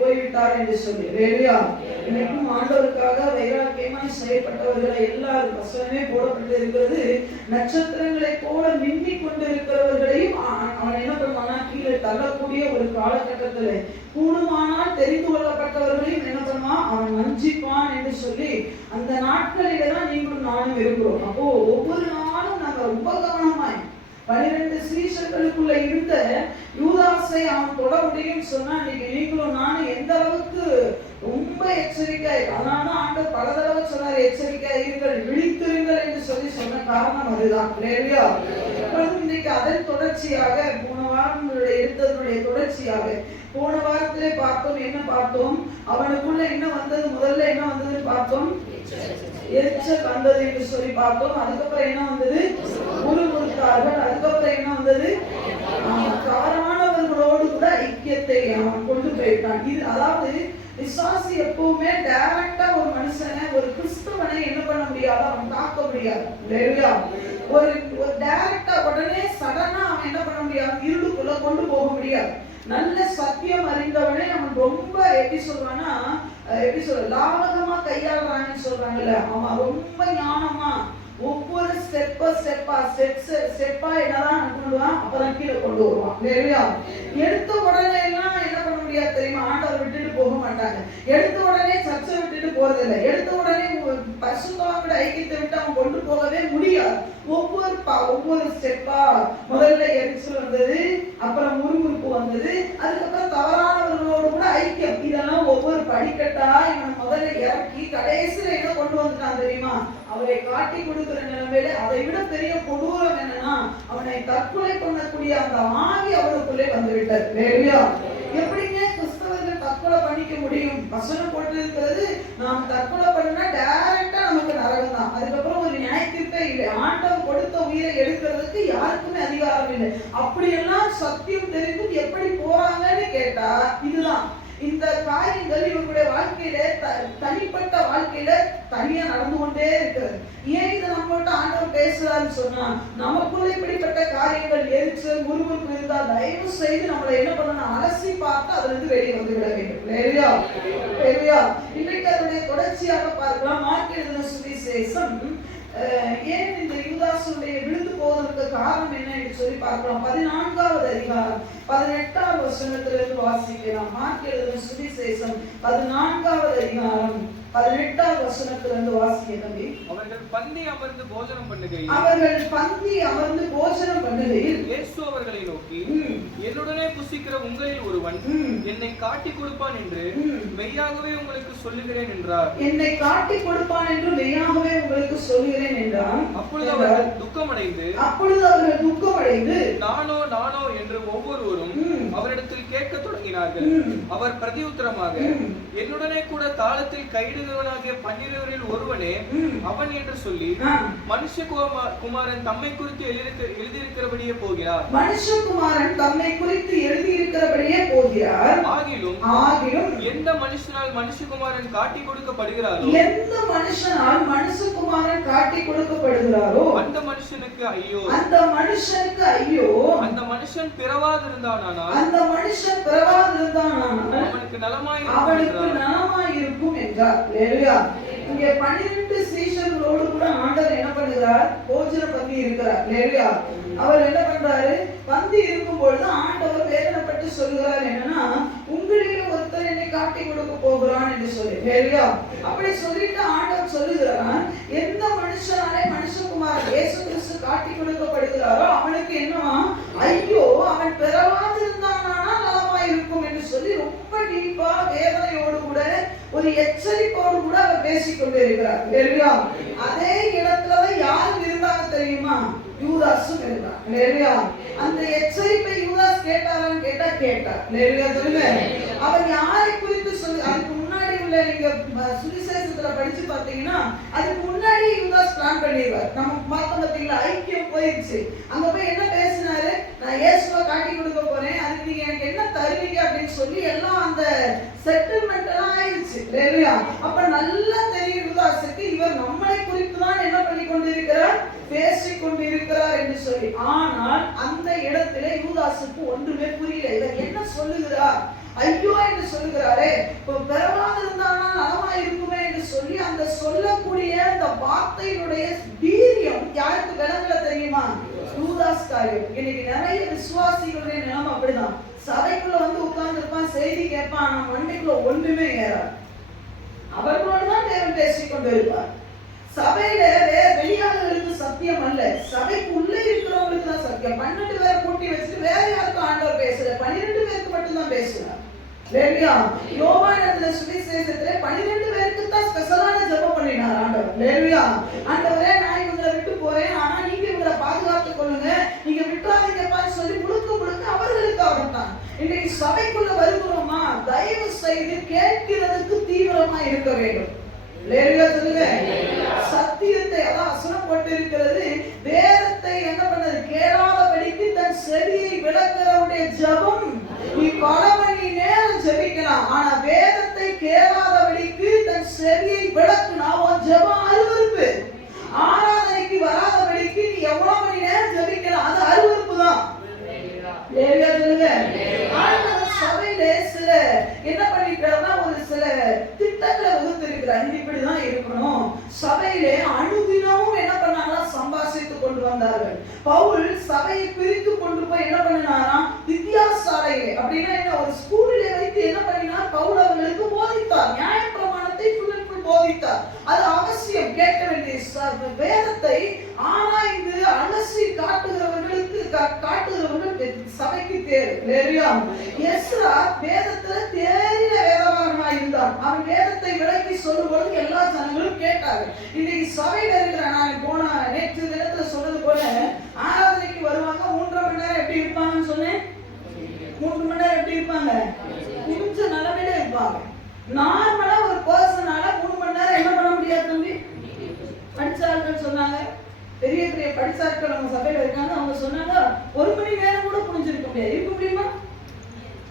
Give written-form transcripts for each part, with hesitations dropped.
போய்விட்டார் என்று சொல்லி. ஹல்லேலூயா. இன்னைக்கும் ஆண்டவருக்காக வைராக்கியமாய் செயல்பட்டவர்களை எல்லாரும் வசனமே போடப்பட்டு இருக்கிறது. நட்சத்திரங்களை போல மின்னிக் கொண்டு இருக்கிறவர்களையும் அவன் என்ன பண்ணுவானா கீழே தள்ளக்கூடிய ஒரு காலகட்டத்துல கூடுமானால் தெரிந்து கொள்ளப்பட்டவர்களையும் என்ன பண்ணுவான் அவன் வஞ்சிப்பான் என்று சொல்லி அந்த நாட்களில தான் நீங்களும் நானும் இருக்கிறோம். அப்போ ஒவ்வொரு நாளும் நாங்க ரொம்ப கவனமாய் 12 சீஷர்களுக்குள்ள இருந்த யூதாசை அவன் தொட முடியும் சொன்னா நீங்களும் நானும் எந்த அளவுக்கு ரொம்ப எச்சரிக்கை. அதனால ஆண்டவர் பல தடவை சொன்னார், எச்சரிக்கையாயிருங்கள், விழித்திருங்கள் என்று சொல்லி சொன்ன காரணம் அதுதான். ஹல்லேலூயா. இன்னைக்கு அதன் தொடர்ச்சியாக போன வாரம் எடுத்ததனுடைய தொடர்ச்சியாக போன வாரத்திலே பார்த்தோம். என்ன பார்த்தோம்? அவனுக்குள்ள என்ன வந்தது? முதல்ல என்ன வந்தது பார்த்தோம்? எரிச்சல் வந்தது என்று சொல்லி பார்த்தோம். அதுக்கப்புறம் என்ன வந்தது? முறுமுறுத்தார்கள். அதுக்கப்புறம் என்ன வந்தது? காரணவர்களோடு கூட ஐக்கியத்தை அவன் கொண்டு போயிட்டான். இது அதாவது விசுவாசி எப்பவுமே டைரக்டா ஒரு மனுஷனை ஒரு கிறிஸ்தவனை என்ன பண்ண முடியாது, அவன் தாக்க முடியாது. ஒரு டைரக்டா உடனே சடனா அவன் என்ன பண்ண முடியாது, இருளுக்குள்ள கொண்டு போக முடியாது. நல்ல சத்தியம் அறிந்தவனே அவன் ரொம்ப எப்படி சொல்றான்னா லாவகமா கையாளுறான்னு சொல்றாங்கல்ல, அவன் ரொம்ப ஞானமா ஒவ்வொரு ஸ்டெப்பா என்னதான் கொண்டுவான், அப்புறம் கீழே கொண்டு வருவான். எடுத்த உடனே எல்லாம் என்ன பண்ண முடியாது தெரியுமா, ஆண்டவர் விட்டுட்டு போக மாட்டாங்க. எடுத்த உடனே சர்ச்சை விட்டுட்டு போறதில்லை. எடுத்த உடனே பரிசுத்தவான்களோட ஐக்கியத்தை விட்டு அவன் கொண்டு போகவே முடியாது. ஒவ்வொரு ஸ்டெப்பா முதல்ல எரிச்சல் வந்தது, அப்புறம் முறுமுறுப்பு வந்தது, அதுக்கப்புறம் தவறானவர்களோடு கூட ஐக்கியம். இதெல்லாம் ஒவ்வொரு படிக்கட்டா இவன் முதல்ல இறக்கி கடைசியில என்ன கொண்டு வந்துட்டான் தெரியுமா, அவரை காட்டி கொடுக்கிற நிலைமையில அதை விட பெரிய கொடூரம் என்னன்னா அவனை தற்கொலை பண்ணக்கூடிய அந்த ஆவி அவனுக்குள்ளே வந்துவிட்டார். எப்படிங்க கிறிஸ்தவர்கள் தற்கொலை பண்ணிக்க முடியும்? வசனம் போட்டிருக்கிறது, நாம் தற்கொலை பண்ணா டைரக்டா நமக்கு நரகம் தான். அதுக்கப்புறம் ஒரு நியாய தீர்ப்பே இல்லை. ஆண்டவர் கொடுத்த உயிரை எடுக்கிறதுக்கு யாருக்குமே அதிகாரம் இல்லை. அப்படியெல்லாம் சத்தியம் தெரிந்தும் எப்படி போறாங்கன்னு கேட்டா இதுதான். இந்த காரியங்கள் இவங்களுடைய வாழ்க்கையில தனிப்பட்ட வாழ்க்கையில தனியா நடந்து கொண்டே இருக்கிறது. ஏன் இதை நம்மகிட்ட ஆண்டவர் பேசுறாருன்னு சொன்னா, நமக்குள்ள இப்படிப்பட்ட காரியங்கள் எரிச்சல் முறுமுறுப்பு இருந்தா தயவு செய்து நம்மளை என்ன பண்ணணும், அலசி பார்த்து அதுல இருந்து வெளியே வந்து விட வேண்டும். இன்றைக்கு அதனுடைய தொடர்ச்சியாக பார்க்கலாம். மார்க் எழுதின சுவிசேஷம் ஏன் இந்த யூதாசுடைய விழுந்து போவதற்கு காரணம் என்ன என்று சொல்லி பார்க்கலாம். 14வது அதிகாரம் 18வது வசனத்திலிருந்து வாசிக்கலாம். மார்க் எழுதின சுவிசேஷம் 14வது அதிகாரம் 18வது வசனத்திலிருந்து வாசிக்க தம்பி. அவர்கள் பந்தி அமர்ந்து போஜனம் பண்ணுகையில் இயேசு அவர்களை நோக்கி, என்னுடனே புசிக்கிற உங்களில் ஒருவன் என்னை காட்டி கொடுப்பான் என்று மெய்யாகவே உங்களுக்கு சொல்லுகிறேன் என்றார். என்னை காட்டி கொடுப்பான் என்று மெய்யாகவே உங்களுக்கு சொல்லுகிறேன் என்றார். அப்பொழுது அவர்கள் துக்கமடைந்து நானோ நானோ என்று ஒவ்வொருவரும் அவரிடத்தில் கேட்க தொடங்கினார்கள். அவர் பிரதியுத்தரமாக, என்னுடனே கூட தாளத்தில் கைடுகிறவனாகிய 12 ஒருவனே அவன் என்று சொல்லி, மனுஷகுமாரன் தம்மை குறித்து எழுதியிருக்கிறபடியே போகிறார். மனுஷகுமாரன் தம்மை குறித்து எழுதியிருக்கிறபடியே போகிறார். ஆகிலும் எந்த மனுஷனால் மனுஷகுமாரன் காட்டி கொடுக்கப்படுகிறாரோ, எந்த மனுஷனால் மனுஷகுமாரன் காட்டி கொடுக்கப்படுகிறாரோ அந்த மனுஷனுக்கு ஐயோ, அந்த மனுஷனுக்கு ஐயோ. அந்த மனுஷன் பிறவாதிருந்தானால் அவனுக்கு நலமாயிருக்கும் என்றார். இங்கே 12 சீஷர்களோடு கூட ஆண்டவர் என்ன பண்ணுகிறார், போஜன பந்தி இருக்கிறார். அவர் என்ன பண்றாரு, பந்தி இருக்கும் பொழுது ஆண்டவர் வேதனைப்பட்டு சொல்கிறார் என்னன்னா, உங்களிலே ஒருத்தர் என்னை காட்டி கொடுக்க போகிறான் என்று சொல்லி. அப்படி சொல்லிட்டு ஆண்டவர் சொல்லுகிறார், எந்த மனுஷனாலே மனுஷகுமார் இயேசு கிறிஸ்து காட்டி கொடுக்கப்படுகிறாரோ அவனுக்கு என்னவா, ஐயோ அவன் பெறவாதிருந்தானா நலமாயிருக்கும் என்று சொல்லி ரொம்ப டீப்பா வேதனையோடு கூட ஒரு எச்சரிப்போடு கூட அவர் பேசிக்கொண்டு இருக்கிறார். அதே இடத்துலதான் யாரும் இருந்தாங்க தெரியுமா, யூதாசும் இருந்தார். அந்த எச்சரிப்பை யூதாஸ் கேட்டாரான்னு கேட்டார். அவர் யாரை குறித்து சொல்லி, அதுக்கு முன்னாடி உள்ள நீங்க சுவிசேஷத்துல படிச்சு பார்த்தீங்கன்னா அதுக்கு முன்னாடி யூதாஸ் பிளான் பண்ணிடுவார். நம்ம பார்த்தோம் பார்த்தீங்களா, ஐக்கியம் போயிடுச்சு. அங்க போய் என்ன பேசினாரு, நான் இயேசுவை காட்டி கொடுக்க போறேன், அதுக்கு நீங்க எனக்கு என்ன தருவீங்க அப்படின்னு சொல்லி எல்லாம் அந்த செட்டில்மெண்ட் எல்லாம் ஆயிடுச்சு. அப்ப நல்லா தெரியும் யூதாஸுக்கு, இவர் நம்மளை குறித்து தான் என்ன பண்ணி கொண்டிருக்கிறார், பேசிக் கொண்டிருக்கிறார் என்று சொல்லி. ஆனால் அந்த இடத்திலே யூதாசுக்கு ஒன்றுமே புரியல. இவர் என்ன சொல்லுகிறார், ஐயோ என்று சொல்லுகிறாரு. வார்த்தையினுடைய வீரியம் யாருக்கு விளங்கல தெரியுமா? யூதாஸ் காரியர். இன்னைக்கு நிறைய விசுவாசிகளுடைய நிலைமை அப்படிதான். சபைக்குள்ள வந்து உட்கார்ந்து இருப்பான், செய்தி கேட்பான், ஆனா மண்டைக்குள்ள ஒன்றுமே ஏறாது. அவர்களோடு தான் தேவன் பேசிக் கொண்டு இருப்பார். சபையில வெளியாளர்களுக்கு சத்தியம் அல்ல, சபைக்கு உள்ளே இருக்கிறவங்களுக்கு தான் சத்தியம். 12 பேரை கூட்டி வச்சுட்டு வேற யாருக்கும் ஆண்டவர் பேசல, 12 பேருக்கு மட்டும்தான் பேசுறார். யோவான் சுவிசேஷத்துல 12 பேருக்கு தான் ஸ்பெஷலான ஜெபம் பண்ணினார் ஆண்டவர். ஆண்டவரே, நான் இவங்களை விட்டு போறேன், ஆனா நீங்க இவங்களை பாதுகாத்துக் கொள்ளுங்க, நீங்க விட்டுறாதீங்கப்பான்னு சொல்லி முழுக்க முழுக்க அவர்களுக்காக தான். இன்னைக்கு சபைக்குள்ள வருகிறோமா, தயவு செய்து கேட்கிறதுக்கு தீவிரமா இருக்க வேண்டும். சத்தியத்தை அதான் வசனம் போட்டிருக்கிறது, வேதத்தை என்ன பண்ணது, கேளாதபடிக்கு தன் செவியை விளக்குறவுடைய ஜெபம் நீ பல மணி நேரம் ஜெபிக்கலாம், ஆனா வேதத்தை கேளாதபடிக்கு தன் செவியை விளக்குனா உன் ஜெபம் அருவருப்பு. ஆராதனைக்கு வராதபடிக்கு நீ எவ்வளவு மணி நேரம் ஜெபிக்கலாம், அது அருவருப்பு தான். சொல்லுங்க. சபையில சில என்ன பண்ணிருக்காருன்னா, ஒரு சில திட்டங்களை வகுத்திருக்கிறார், இப்படிதான் இருக்கணும். சபையிலே அனுதினமும் என்ன பண்ணாங்களா, சம்பாஷித்து கொண்டு வந்தார்கள். பவுல் சபையை பிரித்து கொண்டு போய் என்ன பண்ணினாராம், வித்தியாசாலையிலே, அப்படின்னா என்ன, ஒரு ஸ்கூலிலே வைத்து என்ன பண்ணினார், பவுல் அவர்களுக்கு போதித்தார், நியாயப்பிரமாணத்தை போதித்தார். அது அவசியம், கேட்க வேண்டிய வேதத்தை ஆராய்ந்து அலசி காட்டுகிறவர்களுக்கு சபைக்கு தேவை. எஸ்ரா வேதத்துல தேறின வேதவாரமா இருந்தான். அவன் வேதத்தை விளக்கி சொல்லும் பொழுது எல்லா ஜனங்களும் கேட்டாங்க. இன்னைக்கு சபையில இருக்கிற, நான் போன நேற்று தினத்துல சொன்னது போல, ஆராதனைக்கு வருவாங்க, 3.5 மணி நேரம் எப்படி இருப்பாங்கன்னு சொன்னேன். 3 மணி நேரம் எப்படி இருப்பாங்க, குடிச்ச நிலைமையில இருப்பாங்க. நார்மலா ஒரு பர்சனால 3 மணி நேரம் என்ன பண்ண முடியாது தம்பி. படிச்சார்கள் சொன்னாங்க, பெரிய பெரிய படிச்சார்கள் அவங்க சபையில இருக்காங்க, அவங்க சொன்னாங்க 1 மணி நேரம் கூட குடிஞ்சிருக்க முடியாது. இருக்க முடியுமா?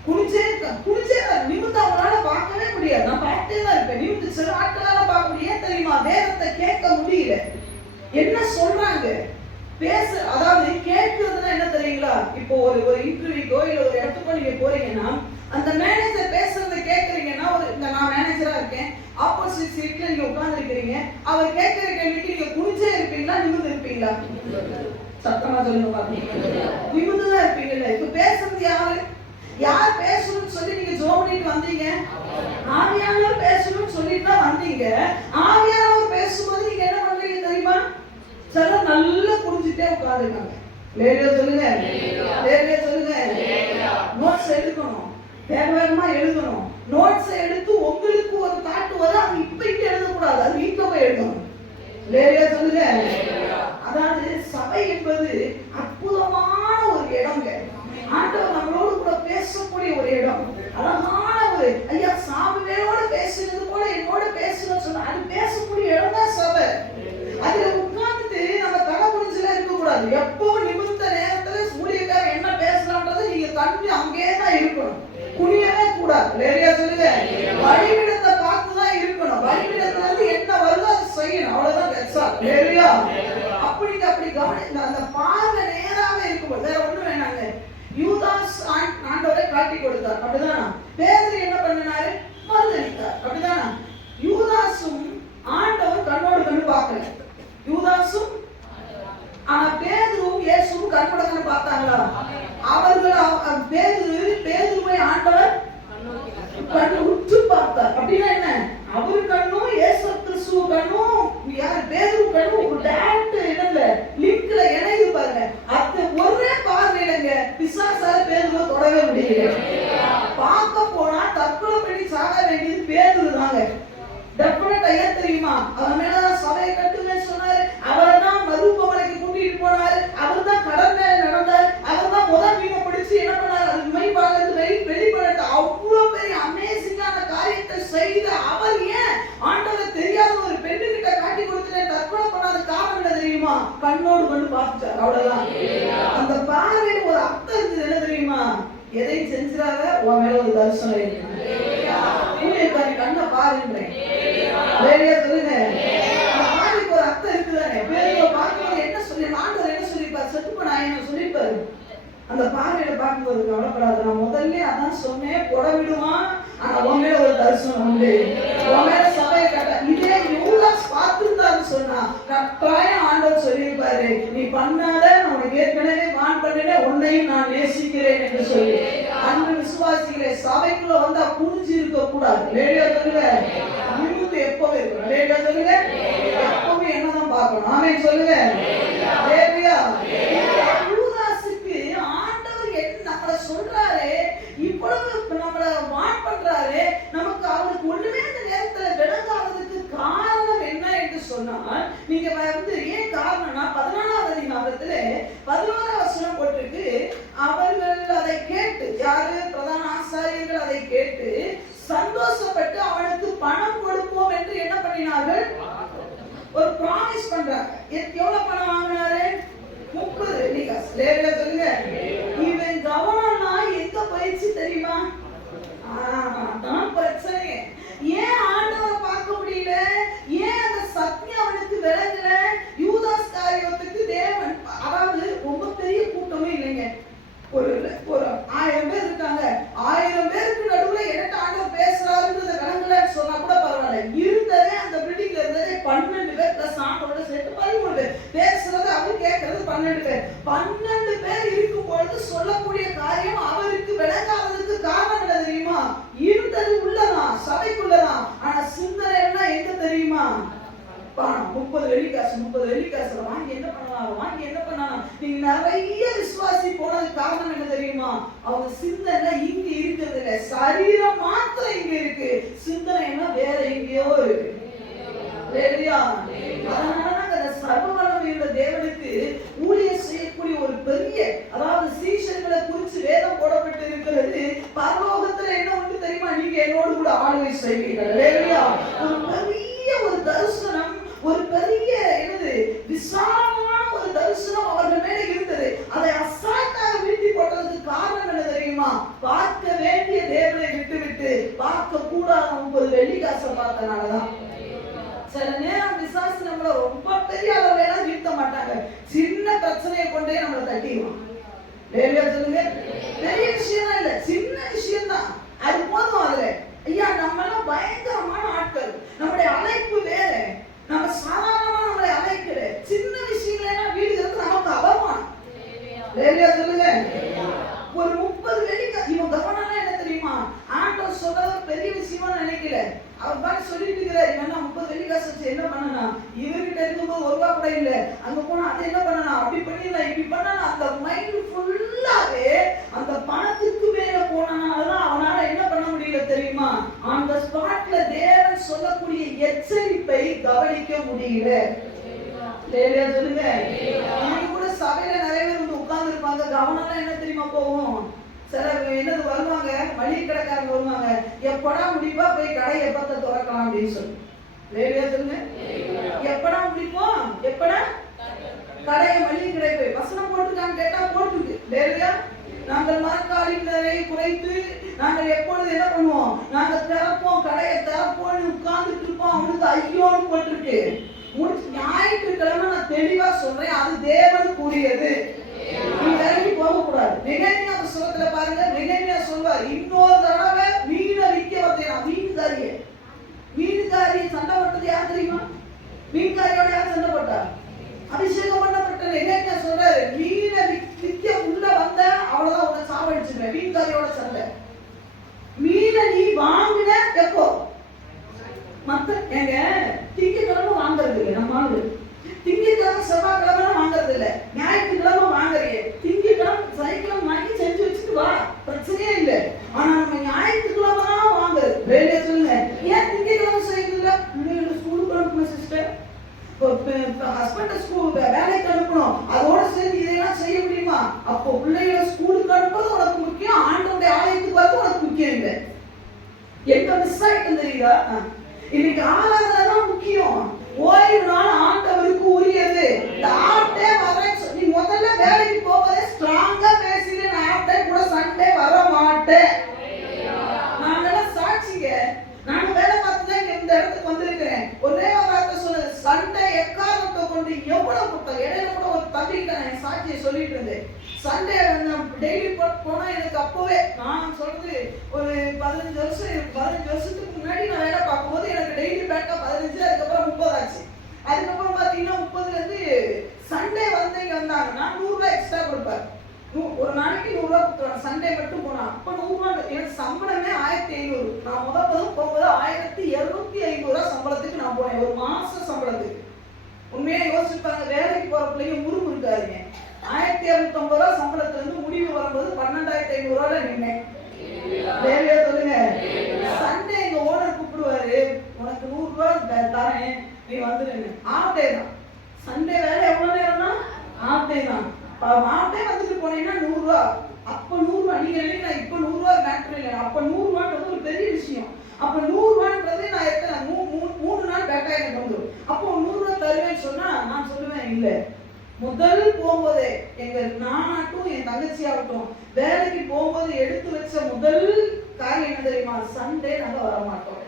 குடிச்சே நிமிந்து அவங்களால பார்க்கவே முடியாது. நான் பார்த்துட்டே தான் இருப்பேன், நிமிந்து சில ஆட்களால பார்க்க முடியாது. தெரியுமா, வேதத்தை கேட்க முடியல, என்ன சொல்றாங்க பேச, அதாவது கேட்கிறதுனா என்ன தெரியுங்களா, இப்போ ஒரு இன்டர்வியூக்கோ இல்ல ஒரு இடத்துக்கோ நீங்க போறீங்கன்னா, அந்த மேனேஜர் பேசுறதை கேட்கறீங்கன்னா, நான் மேனேஜரா இருக்கேன், ஆப்போசிட் சீட்ல நீங்க உட்கார்ந்து இருக்கிறீங்க, அவர் கேட்கிற கேள்விக்கு நீங்க குனிஞ்சே இருப்பீங்களா, நிமிர்ந்து இருப்பீங்களா? சத்தமா சொல்லுங்க பாருங்க. நிமிர்ந்துதான் இருப்பீங்கல்ல. இப்ப பேசுறது யார் பேசணும்னு சொல்லி நீங்க ஜோம் பண்ணிட்டு வந்தீங்க, ஆவியானவர் பேசணும்னு சொல்லிட்டு தான் வந்தீங்க. ஆவியானவர் பேசும்போது நீங்க என்ன பண்றீங்க தெரியுமா, சிலர் நல்லா குடிஞ்சிட்டே உட்காந்துருக்காங்க. சொல்லுங்க, சொல்லுங்க. நோட்ஸ் எடுக்கணும், வேக வேகமா எழுதணும். நோட்ஸ் எடுத்து உங்களுக்கு ஒரு தாட்டு வர, அது இப்ப இங்க எழுதக்கூடாது, அது வீட்டுல போய் எழுதணும். சொல்லுங்க. அதாவது சபை என்பது அற்புதமான ஒரு இடங்க. ஆண்டவர் நம்மளோடு கூட பேசக்கூடிய ஒரு இடம், அழகான ஒரு, ஐயா சாமியோட பேசுறது போல என்னோட பேசணும்னு சொன்னா அது பேசக்கூடிய இடம் தான் சபை. அதுல உட்கார்ந்துட்டு நம்ம தலை புரிஞ்சுல இருக்க கூடாது. எப்போ நிமித்த நேரத்துல ஊழியக்காரர் என்ன பேசலாம்ன்றது நீங்க கண்டு அங்கேதான் இருக்கணும், குனியவே கூடாது. சொல்லுங்க. வழிவிடத்தை பார்த்துதான் இருக்கணும், வழிவிடத்துல இருந்து என்ன வருதோ அதை செய்யணும், அவ்வளவுதான். அப்படி கவனி, அந்த பார்வை நேராக இருக்கும்போது வேற ஒண்ணு வேணாங்க. யூதாஸ் ஆண்டவரை காட்டி கொடுத்தார், அப்படிதானா? பேதுரு என்ன பண்ணினாரு, மறுதளித்தார், அப்படிதானா? யூதாசும் ஆண்டவர் கண்ணோடு கண்ணு பார்க்கல. யூதாசும் ஆனா பேதுருவும் இயேசுவும் கண்ணோட கண்ணு பார்த்தாங்களா? அவர்கள் பேதுருவை ஆண்டவர் கண்ணு உற்று பார்த்தார். அப்படின்னா என்ன, அவரு கண்ணும் இயேசு கிறிஸ்துவ கண்ணும் யார், பேதுரு கண்ணும் ஒரு டைரக்ட் இடத்துல லிங்க்ல இணையுது பாருங்க. அது ஒரே பார்வையிலங்க பிசாசால பேதுருவை தொடவே முடியல. பார்க்க போனா தற்கொலை பண்ணி சாக வேண்டியது பேதுரு தாங்க. டெஃபினட்டா ஏன் தெரியுமா, அவன் மேலதான் சபையை கட்டுங்கன்னு சொன்னாரு, அவரை தான் மருத்துவமனைக்கு கூட்டிட்டு போனாரு, அவர் தான் கடல் மேல நடந்தார், அவர் தான் முதல் மீனை பிடிச்சு என்ன பண்ணாரு, அது மெய்பாலத்து வெளிப்படட்டு அவ்வளவு பெரிய அமேசிங்கான காரியத்தை செய்த அவர் ஏன் ஆண்டவரை தெரியாத ஒரு பெண்ணு கிட்ட காட்டி கொடுத்துட்டு தற்கொலை பண்ணாத காரணம் என்ன தெரியுமா, கண்ணோடு கொண்டு பார்த்துட்டார், அவ்வளவுதான். அந்த பார்வையில் ஒரு அர்த்தம் இருக்குது, என்ன தெரியுமா, எதையும் செஞ்சிடாத, உன் மேல ஒரு தரிசனம் இருக்கு, கண்ணை பாருன்றேன். சொல்லுங்க. பார்வைக்கு ஒரு அர்த்தம் இருக்குதானே. பேருல பார்க்கும்போது என்ன சொல்லி, ஆண்டவர் என்ன சொல்லிப்பாரு, செத்துப்ப நான் என்ன சொல்லிப்பாரு, அந்த பார்வையில பார்க்கும்போது கவலைப்படாது, நான் முதல்ல அதான் சொன்னேன், புட விடுவான், ஆனா உன் மேல ஒரு தரிசனம் உண்டு, உன் மேல சபையை கட்ட. இதே யூதாஸ் பார்த்திருந்தாரு செய்வான்னு சொன்னா கட்டாயம் ஆண்டவர் சொல்லியிருப்பாரு, நீ பண்ணாத, நான் உனக்கு ஏற்கனவே வான் பண்ணினேன், உன்னையும் நான் நேசிக்கிறேன் என்று சொல்லி. அன்று விசுவாசிகளே, சபைக்குள்ள வந்தா குனிஞ்சு இருக்க கூடாது. லேடியா சொல்லுங்க, நிமிர்ந்து எப்பவும் இருக்கணும். லேடியா சொல்லுங்க, எப்பவும் என்னதான் பார்க்கணும். ஆமென் சொல்லுங்க. லேடியா யூதாசுக்கு ஆண்டவர் என்ன நம்மள சொல்றாரு, இவ்வளவு நம்மள வான் பண்றாரு, நமக்கு அவருக்கு ஒண்ணுமே அந்த நேரத்துல விளங்காததுக்கு காரணம் என்ன என்று சொன்னால், நீங்க ஏன் காரணம்னா 14வது அதிகாரத்துல 11வது வசனம் போட்டிருக்கு, அவர்கள் அதை கேட்டு, யாரு பிரதான ஆசாரியர்கள் அதை கேட்டு சந்தோஷப்பட்டு அவனுக்கு பணம் கொடுப்போம் என்று என்ன பண்ணினார்கள், ஒரு ப்ராமிஸ் பண்றாங்க. எவ்வளவு பணம் வாங்கினாரு, 30 வெள்ளிக்காசு. லேடியா சொல்லுங்க, இவன் கவனம்னா எங்க போயிடுச்சு தெரியுமா? பிரச்சனை. ஏன் ஆண்டவரை பார்க்க முடியல, ஏன் அந்த சக்தி அவனுக்கு விளங்கல? யூதாஸ் காரியத்துக்கு தேவன், அதாவது ரொம்ப பெரிய கூட்டமே இல்லைங்க, ஒரு 1000 பேர் இருக்காங்க. 1000 பேருக்கு நடுவுல எனக்கு ஆண்டவர் பேசுறாருன்றத விளங்கலன்னு சொன்னா கூட பரவாயில்ல. இருந்ததே அந்த பில்டிங்ல இருந்ததே 12 பேர் பிளஸ் ஆண்டோட சேர்த்து 13 பேர். பேசுறது அவர் கேட்கறது 12 பேர். 12 பேர் இருக்கும் பொழுது சொல்லக்கூடிய காரியம் அவருக்கு விளங்காததுக்கு காரணம் என்ன தெரியுமா? இருந்தது உள்ளதான், சபைக்குள்ளதான். ஆனா சிந்தனை எல்லாம் எங்க தெரியுமா? பணம். 30 வெள்ளிக்காசு. 30 வெள்ளிக்காசுல வாங்கி என்ன பண்ணலாம்? நீங்க நிறைய விசுவாசி போனது காரணம் என்ன தெரியுமா? அவங்க சிந்தனை இங்க இருக்கிறது இல்ல, சரீரம் மாத்திரம் இங்க இருக்கு, சிந்தனை எல்லாம் வேற எங்கேயோ இருக்கு. அதனால சர்வ வல்லமையுள்ள தேவனுக்கு ஊழியர் செய்யக்கூடிய ஒரு பெரிய, அதாவது சீஷர்களை குறித்து வேதம் போடப்பட்டு இருக்கிறது. பரலோகத்துல என்ன ஒன்று தெரியுமா? நீங்க என்னோடு கூட ஆளுகை செய்வீர்கள். ஒரு பெரிய ஒரு தரிசனம், ஒரு பெரிய விசாலமான ஒரு தரிசனம் அவர்கள் மேல இருந்தது. அதை அசால்ட்டாக வீழ்த்தி போட்டதுக்கு காரணம் என்ன தெரியுமா? பார்க்க வேண்டிய தேவனை விட்டு பார்க்க கூடாத 30 வெள்ளிக்காசை பார்த்தனாலதான். சில நேரம் விசாசு நம்மள ரொம்ப பெரிய அளவுல எல்லாம் வீழ்த்த மாட்டாங்க, சின்ன பிரச்சனையை கொண்டே நம்மளை தட்டிடுவான். சொல்லுங்க, பெரிய விஷயம் இல்ல, சின்ன விஷயம் தான், அது போதும். அதுல ஐயா நம்ம எல்லாம் பயங்கரமான ஆட்கள், நம்முடைய அழைப்பு வேற, நம்ம சாதாரணமா நம்மளை அழைக்கிற சின்ன விஷயங்களை எல்லாம் வீடுகிறது நமக்கு அவமானம். சொல்லுங்க, ஒரு 30 வெள்ளிக்காசு. இவன் கவனம் என்ன தெரியுமா? ஆண்டவர் சொல்றது பெரிய விஷயமா நினைக்கல. அவர் தான் சொல்லிட்டு இருக்கிறார், இவன் 30 வெள்ளிக்காசு வச்சு என்ன பண்ணனா, இவர்கிட்ட இருக்கும்போது 1 ரூபா கூட இல்ல, அங்க போனா அதை என்ன பண்ணனா, அப்படி பண்ணிடலாம், இப்படி பண்ணனா, அந்த மைண்ட் ஃபுல்லாவே அந்த பணத்துக்கு மேல போனனாலதான் அவனால என்ன பண்ண முடியல தெரியுமா? அந்த ஸ்பாட்ல தேவன் சொல்லக்கூடிய எச்சரிப்பை கவனிக்க முடியல. சொல்லுங்க, இன்னைக்கு கூட சபையில நிறைய பேர் வந்து உட்கார்ந்து இருப்பாங்க, கவனம் என்ன தெரியுமா போகும்? சில என்னது வருவாங்க, மளிகை கடைக்காரங்க வருவாங்க, எப்படா முடிப்பா போய் கடை எப்பத்த திறக்கலாம் அப்படின்னு சொல்லி. சொல்லுங்க, எப்படா முடிப்போம், எப்படா கடையை மளிகை கடை போய் வசனம் போட்டுருக்கான்னு கேட்டா போட்டுருக்கு. நாங்கள் நாற்காலிகளை குறைத்து நாங்கள் எப்பொழுது என்ன பண்ணுவோம், நாங்க திறப்போம், கடையை திறப்போம், உட்கார்ந்துட்டு இருப்போம். அவனுக்கு ஐயோன்னு போட்டிருக்கு. ஞாயிற்றுக்கிழமை நான் தெளிவா சொல்றேன், அது தேவனுக்குரியது, நீ விலகி போக கூடாது. நெகேமியா புத்தகத்துல பாருங்க, நெகேமியா சொல்வார், இன்னொரு தடவை மீனை விற்க வந்தேனா, மீனுக்காரியை சண்டை போட்டது யார் தெரியுமா? மீன்காரியோட யார் சண்டை போட்டா? அபிஷேகம் பண்ணப்பட்ட நெகேமியா சொல்றாரு, மீனை விற்க உள்ள வந்த அவ்வளவுதான், உன்னை சாவடிச்சுடுவேன். மீன்காரியோட சண்டை. மீனை நீ வாங்கின எப்போ? எங்க திங்கக்கிழமை வாங்குறது இல்லை நம்ம ஆளு, திங்கக்கிழமை செவ்வாய்க்கிழமை வாங்குறது இல்ல, ஞாயிற்றுக்கிழமை வாங்குறீங்க, திங்கக்கிழமை சனிக்கிழமை வாங்கி செஞ்சு வச்சுட்டு வா, பிரச்சனையே இல்லை. ஆனா நம்ம ஞாயிற்றுக்கிழமை தான் வாங்குறது. வேலையை சொல்லுங்க, ஏன் திங்கக்கிழமை செய்யறது இல்ல? பிள்ளைகளை ஸ்கூலுக்கு அனுப்பணும் சிஸ்டர், ஹஸ்பண்ட ஸ்கூல் வேலைக்கு அனுப்பணும், அதோட சேர்ந்து இதெல்லாம் செய்ய முடியுமா? அப்போ பிள்ளைகளை ஸ்கூலுக்கு அனுப்புறது உனக்கு முக்கியம், ஆண்டோடைய ஆலயத்துக்கு வரது உனக்கு முக்கியம் இல்லை. எங்க மிஸ் ஆயிட்டு தெரியுதா? இன்னைக்கு ஆராதனை தான் முக்கியம், ஓய்வு நாள் ஆண்டவருக்கு உரியது. இந்த ஆட்டே வரேன்னு சொல்லி முதல்ல வேலைக்கு போவதே ஸ்ட்ராங்கா பேசிட்டு, நான் ஆட்டே கூட சண்டே வர மாட்டேன். நாங்கெல்லாம் சாட்சிங்க, நாங்க வேலை பார்த்துதான் இங்க இந்த இடத்துக்கு வந்திருக்கிறேன். ஒரே வார்த்தை சொன்னது, சண்டே எக்காரணத்தை கொண்டு எவ்வளவு கொடுத்தோம். இடையில கூட ஒரு தம்பிக்கிட்ட நான் என் சாட்சியை சொல்லிட்டு இருந்தேன். சண்டே டெய்லி போனா எனக்கு அப்பவே நான் சொல்றது ஒரு 15 வருஷத்துக்கு முன்னாடி நான் வேலை பார்க்கும்போது எனக்கு டெய்லி பேக்கா 15, அதுக்கப்புறம் 30 ஆச்சு. அதுக்கப்புறம் சண்டே மட்டும் போனேன். அப்ப 100 ரூபாய் எனக்கு சம்பளமே 1500. நான் முதல் போகும்போது 1250 சம்பளத்துக்கு நான் போனேன், ஒரு மாச சம்பளத்துக்கு. உண்மையா யோசிப்பாங்க, வேலைக்கு போற பிள்ளைங்க முறுமுறுக்காதீங்க. 1250 சம்பளத்துல இருந்து முடிவு வரும்போது 12500 நின்னேன். வேலையா சொல்லுங்க. சண்டே எங்க ஓனர் கூப்பிடுவாரு, உனக்கு 100 ரூபாய் தரேன், நீ வந்துடுன்னு. ஆஃப்டே தான் சண்டே வேலை. எவ்வளவு நேரம்னா ஆஃப்டே தான். ஆஃப்டே வந்துட்டு போனீங்கன்னா 100 ரூபாய். அப்ப 100 ரூபாய் நீங்க நினைக்கலாம், இப்ப 100 ரூபாய் மேட்டர் இல்லை. அப்ப 100 ரூபான்றது ஒரு பெரிய விஷயம். அப்ப 100 ரூபான்றது நான் எத்தனை 3 நாள் பேட்டா எனக்கு வந்துடும். அப்போ 100 ரூபாய் தருவேன்னு சொன்னா நான் சொல்லுவேன் இல்ல. முதல் போகும்போதே நானாட்டும் என் தங்கச்சி ஆகட்டும் வேலைக்கு போகும்போது எடுத்து வச்ச முதல் காரியம் என்ன தெரியுமா? சண்டே நாங்க வரமாட்டோம்,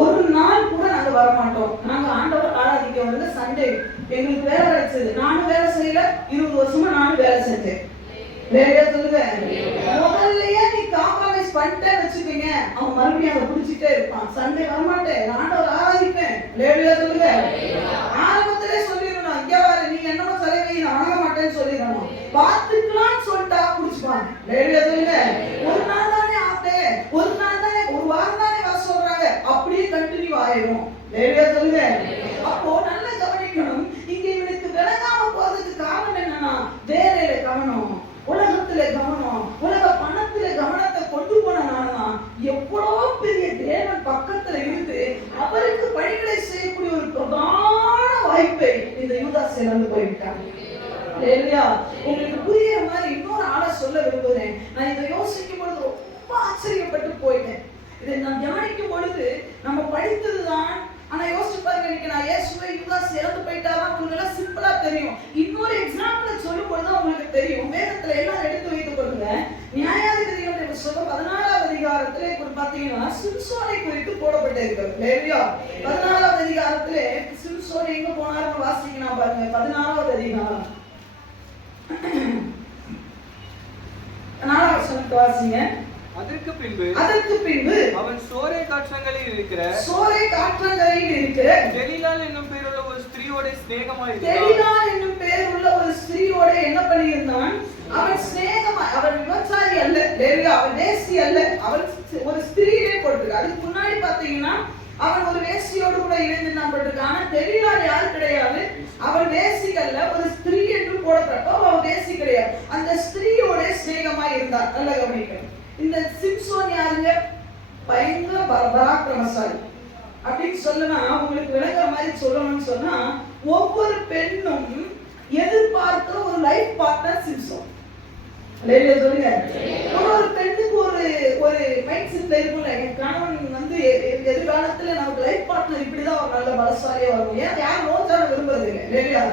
ஒரு நாள் கூட நாங்க வரமாட்டோம். நாங்க ஆண்டவர் ஆராதிக்க வந்து சண்டே எங்களுக்கு வேலை கிடைச்சது. நானும் வேலை செய்யல, 20 வருஷமா நானும் வேலை செஞ்சேன். வேலையா சொல்லுங்க. முதல்லயே நீ காம்ப்ரமைஸ் பண்ணிட்டேன்னு வச்சுக்கீங்க, அவன் மறுபடியும் அதை பிடிச்சிட்டே இருப்பான். சண்டே வரமாட்டேன், ஆண்டவர் ஆராதிப்பேன். வேலையா சொல்லுங்க. ஆரம்பத்திலே சொல்லிடணும், இங்க வர நீ என்னமோ தலைவை நான் வணங்க மாட்டேன்னு சொல்லிடணும். பார்த்துக்கலாம்னு சொல்லிட்டா பிடிச்சுப்பாங்க. வேலையா சொல்லுங்க. ஒரு நாள் தானே ஆஃப்டே, ஒரு நாள் தானே, ஒரு வாரம் தானே வர சொல்றாங்க, அப்படியே கண்டினியூ ஆயிடும். வேலையா சொல்லுங்க. அப்போ நல்லா கவனிக்கணும். இங்க இவனுக்கு விலகாம போறதுக்கு காரணம் என்னன்னா, வேலையில கவனம், உலகத்துல கவனம், உலக பணத்துல கவனத்தை கொண்டு போனனாலதான் எவ்வளவு பெரிய தேவன் பக்கத்துல இருந்து அவருக்கு பணிகளை செய்யக்கூடிய ஒரு பிரதான வாய்ப்பை இந்த யூதாஸ் இழந்து போய்விட்டாங்க. இல்லையா? உங்களுக்கு புரியுற மாதிரி இன்னொரு ஆளை சொல்ல விரும்புகிறேன். நான் இதை யோசிக்கும் பொழுது ரொம்ப ஆச்சரியப்பட்டு போயிட்டேன். இதை நான் தியானிக்கும் பொழுது நம்ம படித்ததுதான். ஆனா யோசிச்சு பாருங்க, இன்னைக்கு நான் இயேசுவை யூதாஸ் இறந்து போயிட்டாரா உங்களுக்கு எல்லாம் சிம்பிளா தெரியும். இன்னொரு எக்ஸாம்பிள் சொல்லும் பொழுது உங்களுக்கு தெரியும். வேதத்துல எல்லாம் எடுத்து வைத்துக் கொள்ளுங்க. நியாயாதிபதிகள் புத்தகம் 14வது அதிகாரத்திலே பாத்தீங்கன்னா சிம்சோனை குறித்து போடப்பட்டிருக்கிறது. இல்லையா? 14வது அதிகாரத்திலே சிம்சோன் எங்க போனாருன்னு வாசிக்கலாம் பாருங்க. 14வது அதிகாரம் 4வது வசனத்தை வாசிங்க. அதற்கு பின்பு அவன் சோரே காற்றங்களில் இருக்கிற தெலீலாள் என்னும் பேருள்ள ஒரு ஸ்திரீயோட ஸ்நேகமாயிருந்தான். என்ன பண்ணியிருந்தான்? அவன் ஸ்நேகமா, அவன் விபச்சாரி அல்ல, அவன் வேசி அல்ல, அவன் ஒரு ஸ்திரீயே போட்டிருக்கு. அதுக்கு முன்னாடி பாத்தீங்கன்னா அவன் ஒரு வேசியோடு கூட இணைந்து போட்டிருக்கான். ஆனா தெலீலாள் யாரு கிடையாது, அவன் வேசி அல்ல, ஒரு ஸ்திரீ என்று போடப்பட்டோ அவன் வேசி கிடையாது. அந்த ஸ்திரீயோட ஸ்நேகமா இருந்தான். நல்ல கவனிக்கணும். இந்த சிம்சோன் யாருங்க? பயங்கர பராக்கிரமசாலி அப்படின்னு சொல்லனா உங்களுக்கு விளங்குற மாதிரி சொல்லணும்னு சொன்னா, ஒவ்வொரு பெண்ணும் எதிர்பார்க்கிற ஒரு லைஃப் பார்ட்னர் சிம்சோன். சொல்லுங்க. ஒரு பெண்ணுக்கு ஒரு மைண்ட் செட்ல இருக்கும்ல, என் கணவன் வந்து எதிர்காலத்துல நமக்கு லைஃப் பார்ட்னர் இப்படிதான் ஒரு நல்ல பலசாலியா வரும். ஏன் யாரும் ரோஜான விரும்புறது இல்லை.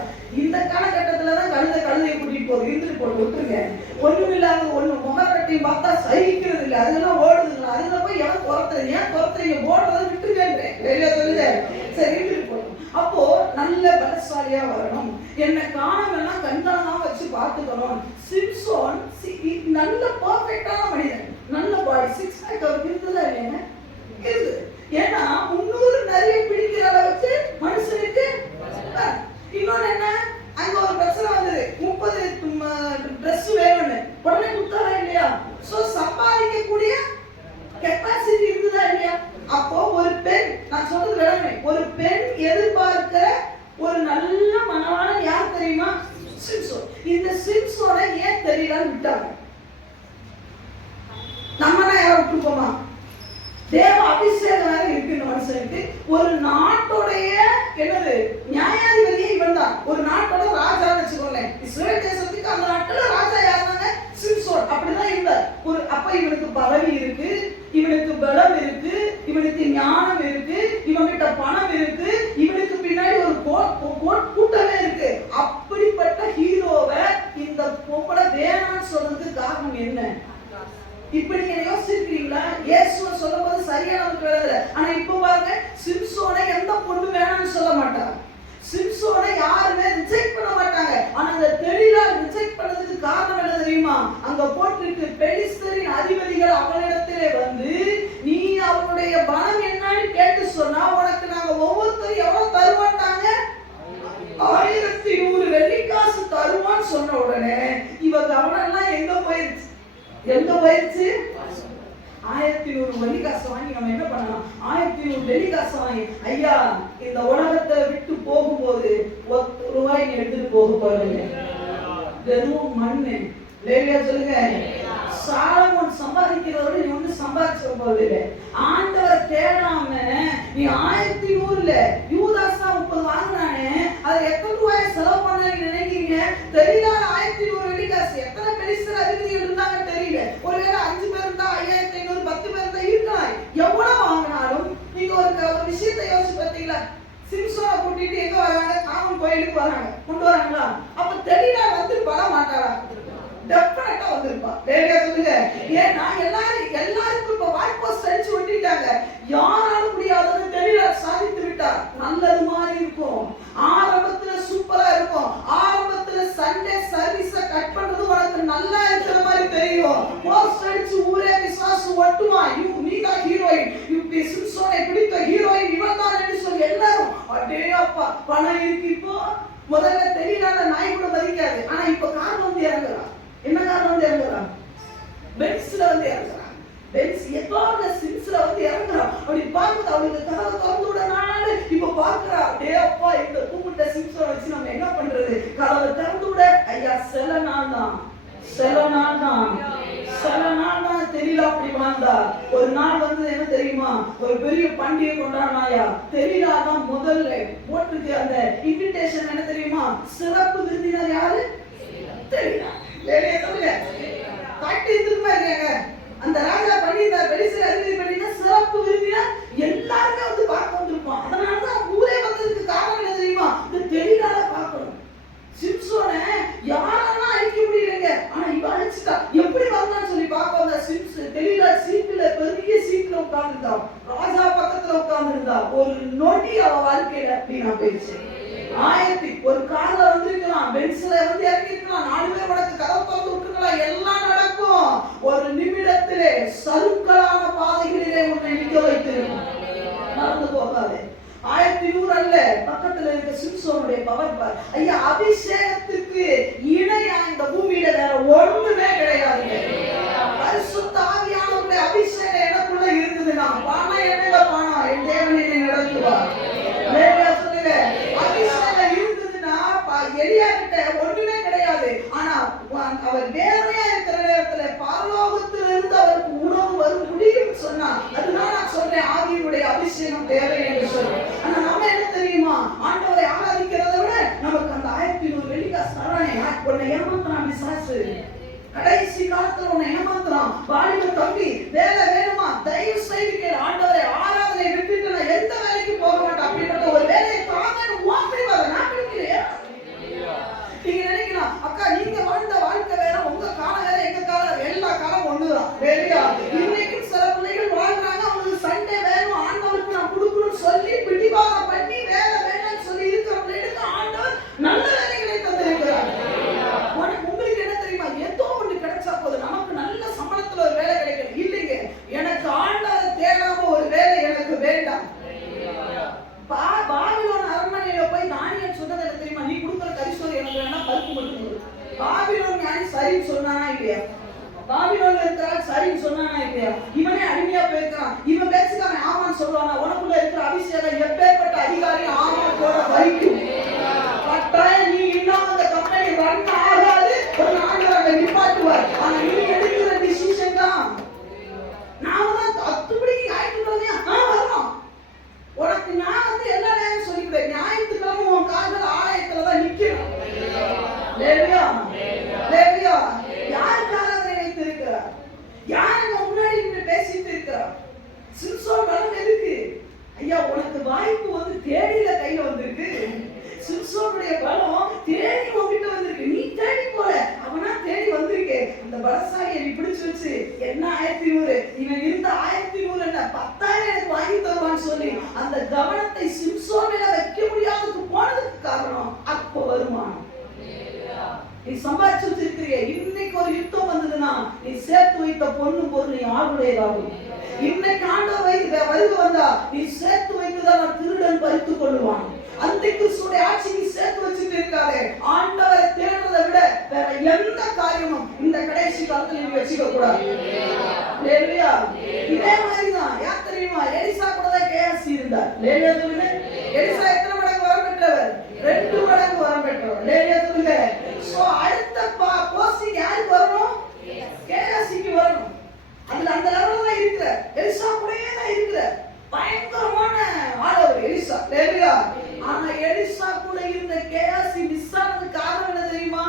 இந்த காலகட்டத்துலதான் கழுதையை கூட்டிட்டு போகுது. இருந்துட்டு போட்டு விட்டுருங்க. ஒண்ணும் இல்லாத ஒண்ணு முகக்கட்டையும் பார்த்தா சகிக்கிறது இல்லை, அதெல்லாம் ஓடுதுங்களா, அதுல போய் எவன் துரத்துறீங்க, ஏன் துரத்துறீங்க, போடுறதை விட்டுருக்கேன். வெளியே சொல்லுங்க. சரி, இருந்துட்டு போகணும். அப்போ நல்ல பலசாலியா வரணும், என்னை காணவெல்லாம் கண்காணா வச்சு பார்த்துக்கணும். சிம்சோன் நல்ல பர்ஃபெக்டான மனிதன், நல்ல பாடி, 6 பேக் அவருக்கு இருக்குதா இல்லையா? இருக்குது. ஏன்னா 300 நிறைய பிடிக்கிற அளவுக்கு மனுஷனுக்கு. இன்னொன்னு என்ன, அங்க ஒரு பிரச்சனை வந்தது, 30 ட்ரெஸ் வேணும்னு உடனே கொடுத்தாரா இல்லையா? சோ சம்பாதிக்கக்கூடிய கெப்பாசிட்டி இருக்குதா இல்லையா? அப்போ ஒரு பெண், நான் சொல்றது வேணுமே, ஒரு பெண் எதிர்பார்க்கிற ஒரு நல்ல மனவாளன் யார் தெரியுமா? சிம்சோன். இந்த சிம்சோனை ஏன் தெரியலன்னு விட்டாங்க? நம்மனா யாரும் விட்டுருப்போமா? தேவ அபிஷேகம் இருக்கு இந்த மனுஷனுக்கு. ஒரு நாட்டோடைய என்னது நியாயாதிபதியே இவன் தான். ஒரு நாட்டோட ராஜான்னு வச்சுக்கோங்க. இஸ்ரேல் தேசத்துக்கு அந்த நாட்டுல ராஜா யாருனாங்க? சிம்சோன். அப்படிதான் இருந்தார். அப்ப இவனுக்கு பதவி இருக்கு, இவனுக்கு பலம் இருக்கு, இவனுக்கு ஞானம் இருக்கு, இவன்கிட்ட பணம் இருக்கு, இவனுக்கு பின்னாடி ஒரு கூட்டமே இருக்கு. அப்படிப்பட்ட ஹீரோவை இந்த பொம்பளை வேணான்னு சொல்றதுக்கு காரணம் என்ன? இப்ப நீங்க யோசிச்சிருக்கீங்களா? இயேசுவை சொல்லும் போது சரியா நமக்கு விளங்கல. ஆனா இப்ப பாருங்க, சிம்சோனை எந்த பொண்ணு வேணாம்னு சொல்ல மாட்டாங்க, சிம்சோனை யாருமே ரிஜெக்ட் பண்ண மாட்டாங்க. ஆனா அந்த தெலீலாள் ரிஜெக்ட் பண்ணதுக்கு காரணம் என்ன தெரியுமா? அங்க போட்டிருக்கு, பெலிஸ்தரின் அதிபதிகள் அவனிடத்திலே வந்து நீ அவனுடைய பலம் என்னன்னு கேட்டு சொன்னா உனக்கு நாங்க ஒவ்வொருத்தரும் எவ்வளவு தருவாட்டாங்க? 1100 வெள்ளிக்காசு தருவான்னு சொன்ன உடனே இவ கவனம் எல்லாம் எங்க போயிருச்சு? எங்க போயிடுச்சு? 1100 வெள்ளிக்காசு வாங்கி நம்ம என்ன பண்ணலாம்? 1100 வெள்ளிக்காசு வாங்கி, ஐயா இந்த உலகத்தை விட்டு போகும்போது 1 ரூபாய் எடுத்துட்டு போக போறீங்க, வெறும் மண்ணு. லேலியா சொல்லுங்க. சாலமோன் சம்பாதிக்கிறவரை நீ வந்து சம்பாதிச்ச போது ஆண்டவரை தேடாம நீ 1100 இல்ல யூதாஸ் 30 வாங்கினானே, அதை எத்தனை ரூபாய் செலவு பண்ண நினைக்கிறீங்க? தெரியல. 1100 வெள்ளிக்காசு எத்தனை பெருசர் அதிபதிகள் இருந்தாங்க தெரியல. ஒருவேளை 5 பேர் இருந்தா 5500, 10 பேர் இருந்தா இருக்கலாம். எவ்வளவு வாங்கினாலும் நீங்க ஒரு விஷயத்தை யோசிச்சு பார்த்தீங்களா? சிம்சோனை கூட்டிட்டு எங்க வராங்க? காமன் கோயிலுக்கு வராங்க. கொண்டு வராங்களா? அப்ப தெரியல வந்து பட மாட்டாரா? டெஃபினட்டா வந்திருப்பா. லேலியா சொல்லுங்க. ஏன்னா எல்லாருக்கும் இப்ப வால் போஸ்ட் அடிச்சு ஒட்டிட்டாங்க. யாராலும் முடியாதுன்னு தெரியல சாதித்து விட்டார். நல்லது மாதிரி இருக்கும், ஆரம்பத்துல சூப்பரா இருக்கும், ஆரம்பத்துல சண்டே சர்வீஸ கட் பண்றது உனக்கு நல்லா இருக்கிற மாதிரி தெரியும். போஸ்ட் அடிச்சு ஊரே விசுவாசு ஒட்டுவான். நீதான் ஹீரோயின், சிம்சோனை பிடித்த ஹீரோயின் இவன் தான் என்று சொல்லி எல்லாரும் அடே அப்பா பணம் இருக்கு. இப்போ முதல்ல தெரியல நாய் கூட மதிக்காது. ஆனா இப்ப கார் வந்து இறங்குறான். என்ன காரணம் வந்து இறங்குறான்? பென்ஸ்ல வந்து இறங்குறான். பென்ஸ் எதோட சிம்ஸ்ல வந்து இறங்குறான். அப்படி பார்த்து அவளுக்கு கதவை திறந்து விடனால இப்ப பாக்குறா, டே அப்பா இந்த கூப்பிட்ட சிம்ஸை வச்சு நம்ம என்ன பண்றது? கதவை திறந்து விட. ஐயா சில நாள் தான் தெரியல. அப்படி வாழ்ந்தா ஒரு நாள் வந்து என்ன தெரியுமா? ஒரு பெரிய பண்டிகை கொண்டாடினாயா? தெரியல தான் முதல்ல போட்டுருக்கு அந்த இன்விடேஷன். என்ன தெரியுமா? சிறப்பு விருந்தினர் யாரு? தெரியல. லேலியா சொல்லுங்க. காட்டி திரும்ப இருக்காங்க. அந்த ராஜா பண்ணியிருந்தார், பெருசு அறிவியல் பண்ணினா சிறப்பு விருந்தினர் எல்லாருமே வந்து பார்க்க வந்திருப்பான். அதனாலதான் ஊரே வந்ததுக்கு காரணம் என்ன தெரியுமா? இந்த தெரியலால பார்க்கணும். சிம்சோனை யாரெல்லாம் அழிக்க முடியலைங்க, ஆனா இவ அழிச்சுட்டா. எப்படி வந்தான்னு சொல்லி பார்க்க வந்த சிம்ஸ் தெரியல சீட்டுல, பெரிய சீட்ல உட்கார்ந்துருந்தான். ராஜா பக்கத்துல உட்கார்ந்துருந்தா. ஒரு நொடி அவ வாழ்க்கையில அப்படின்னா போயிடுச்சு. ஒரு கார்ல வந்திருக்கலாம், பென்ஸ்ல வந்து இறங்கிருக்கலாம், 4 பேர் உனக்கு கதவு திறந்து விட்டுருக்கலாம், எல்லாம் நடக்கும். ஒரு நிமிடத்திலே சருக்களான பாதைகளிலே உன்னை நிற்க வைத்திருக்கும். நடந்து போகாது. 1100 அல்ல, பக்கத்துல இருக்க சிம்சோனுடைய பவர் பார். ஐயா அபிஷேகத்துக்கு இணையா இந்த பூமியில வேற ஒண்ணுமே கிடையாது. பரிசுத்த ஆவியானவருடைய அபிஷேகம் எனக்குள்ள இருக்குதுன்னா பணம் என்னங்க பணம்? என் தேவனை நடத்துவார். லேலியா சொல்லுங்க. அபிஷேகம் இருந்ததுன்னா எலியா கிட்ட ஒண்ணுமே கிடையாது. ஆனா அவர் வேறையா இருக்கிற நேரத்துல பரலோகத்திலிருந்து அவருக்கு உணவு வரும் முடியும் சொன்னா, அதனால நான் சொல்றேன் ஆவியினுடைய அபிஷேகம் தேவை என்று சொல்றேன். ஆனா நம்ம என்ன தெரியுமா? ஆண்டவரை ஆராதிக்கிறத விட நமக்கு அந்த 1100 வெள்ளிக்காசு தரானே, உன்னை ஏமாத்துறான் பிசாசு. கடைசி காலத்துல உன்னை ஏமாத்துறான். வாலிப தம்பி வேலை வேணுமா? தயவு செய்து கேளு. ஆண்டவரை ஆராதனை விட்டுட்டு நான் எந்த வேலைக்கு போக மாட்டேன். அப்படிப்பட்ட ஒரு வேலையை தாங்கன்னு ஓப்பி வர நான் பிடிக்கலையா? நீங்க நினைக்கலாம், அக்கா நீங்க வாழ்ந்த வாழ்க்கை வேற, உங்க காலம் வேற, எங்க காலம் எல்லா காலம் ஒண்ணுதான். வேலையா இன்னைக்கும் சில பிள்ளைகள் வாழ்றாங்க. அவங்களுக்கு சண்டே வேணும், ஆண்டவருக்கு நான் கொடுக்கணும்னு சொல்லி பிடிவாதம் பண்ணி வேலை வேணும்னு சொல்லி இருக்கிற பிள்ளைகளுக்கு ஆண்டவர் நல்ல வேலைகளை தந்திருக்கிறார். உங்களுக்கு என்ன தெரியுமா? ஏதோ ஒண்ணு கிடைச்சா போதும், நமக்கு நல்ல சம்பளத்துல ஒரு வேலை கிடைக்கணும் இல்லைங்க. எனக்கு ஆண்டவரை தேடாம ஒரு வேலை எனக்கு வேண்டாம். பாபிலோன் அரண்மனையில போய் தானியேல் சொன்னது என்ன தெரியுமா? நீ கொடுக்குற கரிசோறு எனக்கு வேணா, பருப்பு மட்டும் கொடு. பாபிலோன் ஞானி சரின்னு சொன்னானா இல்லையா? பாபிலோன்ல இருக்கிறாள் சரின்னு சொன்னானா இல்லையா? இவனே அடிமையா போயிருக்கான். இவன் பேசுக்கான ஆமான்னு சொல்லுவானா? உனக்குள்ள இருக்கிற அபிஷேகம் எப்பேற்பட்ட அதிகாரி ஆமான் போட வைக்கும். கட்டாயம் நீ இல்லாம அந்த கம்பெனி ரன் ஆகாது. ஒரு நாள் அங்க நிப்பாட்டுவார். ஆனா நீ எடுக்கிற டிசிஷன் தான். நாம தான் அத்துப்படிக்கு ஞாயிற்றுக்கிழமையா வரணும். உனக்கு நான் வந்து எல்லா நேரம் சொல்லிக்கிறேன், ஞாயிற்றுக்கிழமை உன் கால்கள் ஆலயத்துலதான் நிக்கணும். லேலியா லேலியா யாருக்காக அதை வைத்திருக்கிறார்? யாருங்க முன்னாடி நின்று பேசிட்டு இருக்கிறார்? சிம்சோன் பலம் எதுக்கு? ஐயா உனக்கு வாய்ப்பு வந்து தேடியில கையில வந்திருக்கு. சிம்சோனுடைய பலம் தேடி உங்ககிட்ட வந்திருக்கு. நீ தேடி போல, அவனா தேடி வந்திருக்கே. அந்த பலசாலியை நீ பிடிச்சு வச்சு என்ன 1100, இவன் இருந்த 1100 என்ன 10,000 எனக்கு வாங்கி தருவான்னு சொல்லி அந்த கவனத்தை சிம்சோன் மேல வைக்க முடியாததுக்கு போனதுக்கு காரணம் அப்ப வருமானம். நீ சம்பாதிச்சு வச்சிருக்கிறிய, இன்னைக்கு ஒரு யுத்தம் வந்ததுன்னா நீ சேர்த்து வைத்த பொண்ணு பொருள் நீ ஆளுடையதாகும். இன்னைக்கு ஆண்டவர் வருக வந்தா நீ சேர்த்து வைத்ததான் திருடன் பறித்துக் கொள்ளுவான். அந்த கிறிஸ்துடைய ஆட்சி நீ சேர்த்து வச்சுட்டு இருக்காதே. ஆண்டவரை தேடுறதை விட வேற எந்த காரியமும் இந்த கடைசி காலத்துல நீ ரட்சிக்க கூடாது. ஹல்லேலூயா. இதே மாதிரிதான் யார் தெரியுமா? எலிசா கூட தான் கேயாசி இருந்தார். ஹல்லேலூயா சொல்லுங்க. எலிசா எத்தனை மடங்கு வரம் பெற்றவர்? 2 மடங்கு வரம் பெற்றவர். ஹல்லேலூயா சொல்லுங்க. சோ அடுத்த போஸ்டிங் யாருக்கு வரணும்? கேயாசிக்கு வரணும். அதுல அந்த லெவல்ல தான் இருக்கிற எலிசா கூடயே தான் இருக்கிற பயங்கரமான ஆளவர் எலிசா. ஹல்லேலூயா. ஆனா எலிசா கூட இருந்த கேயாசி மிஸ் ஆனது காரணம் என்ன தெரியுமா?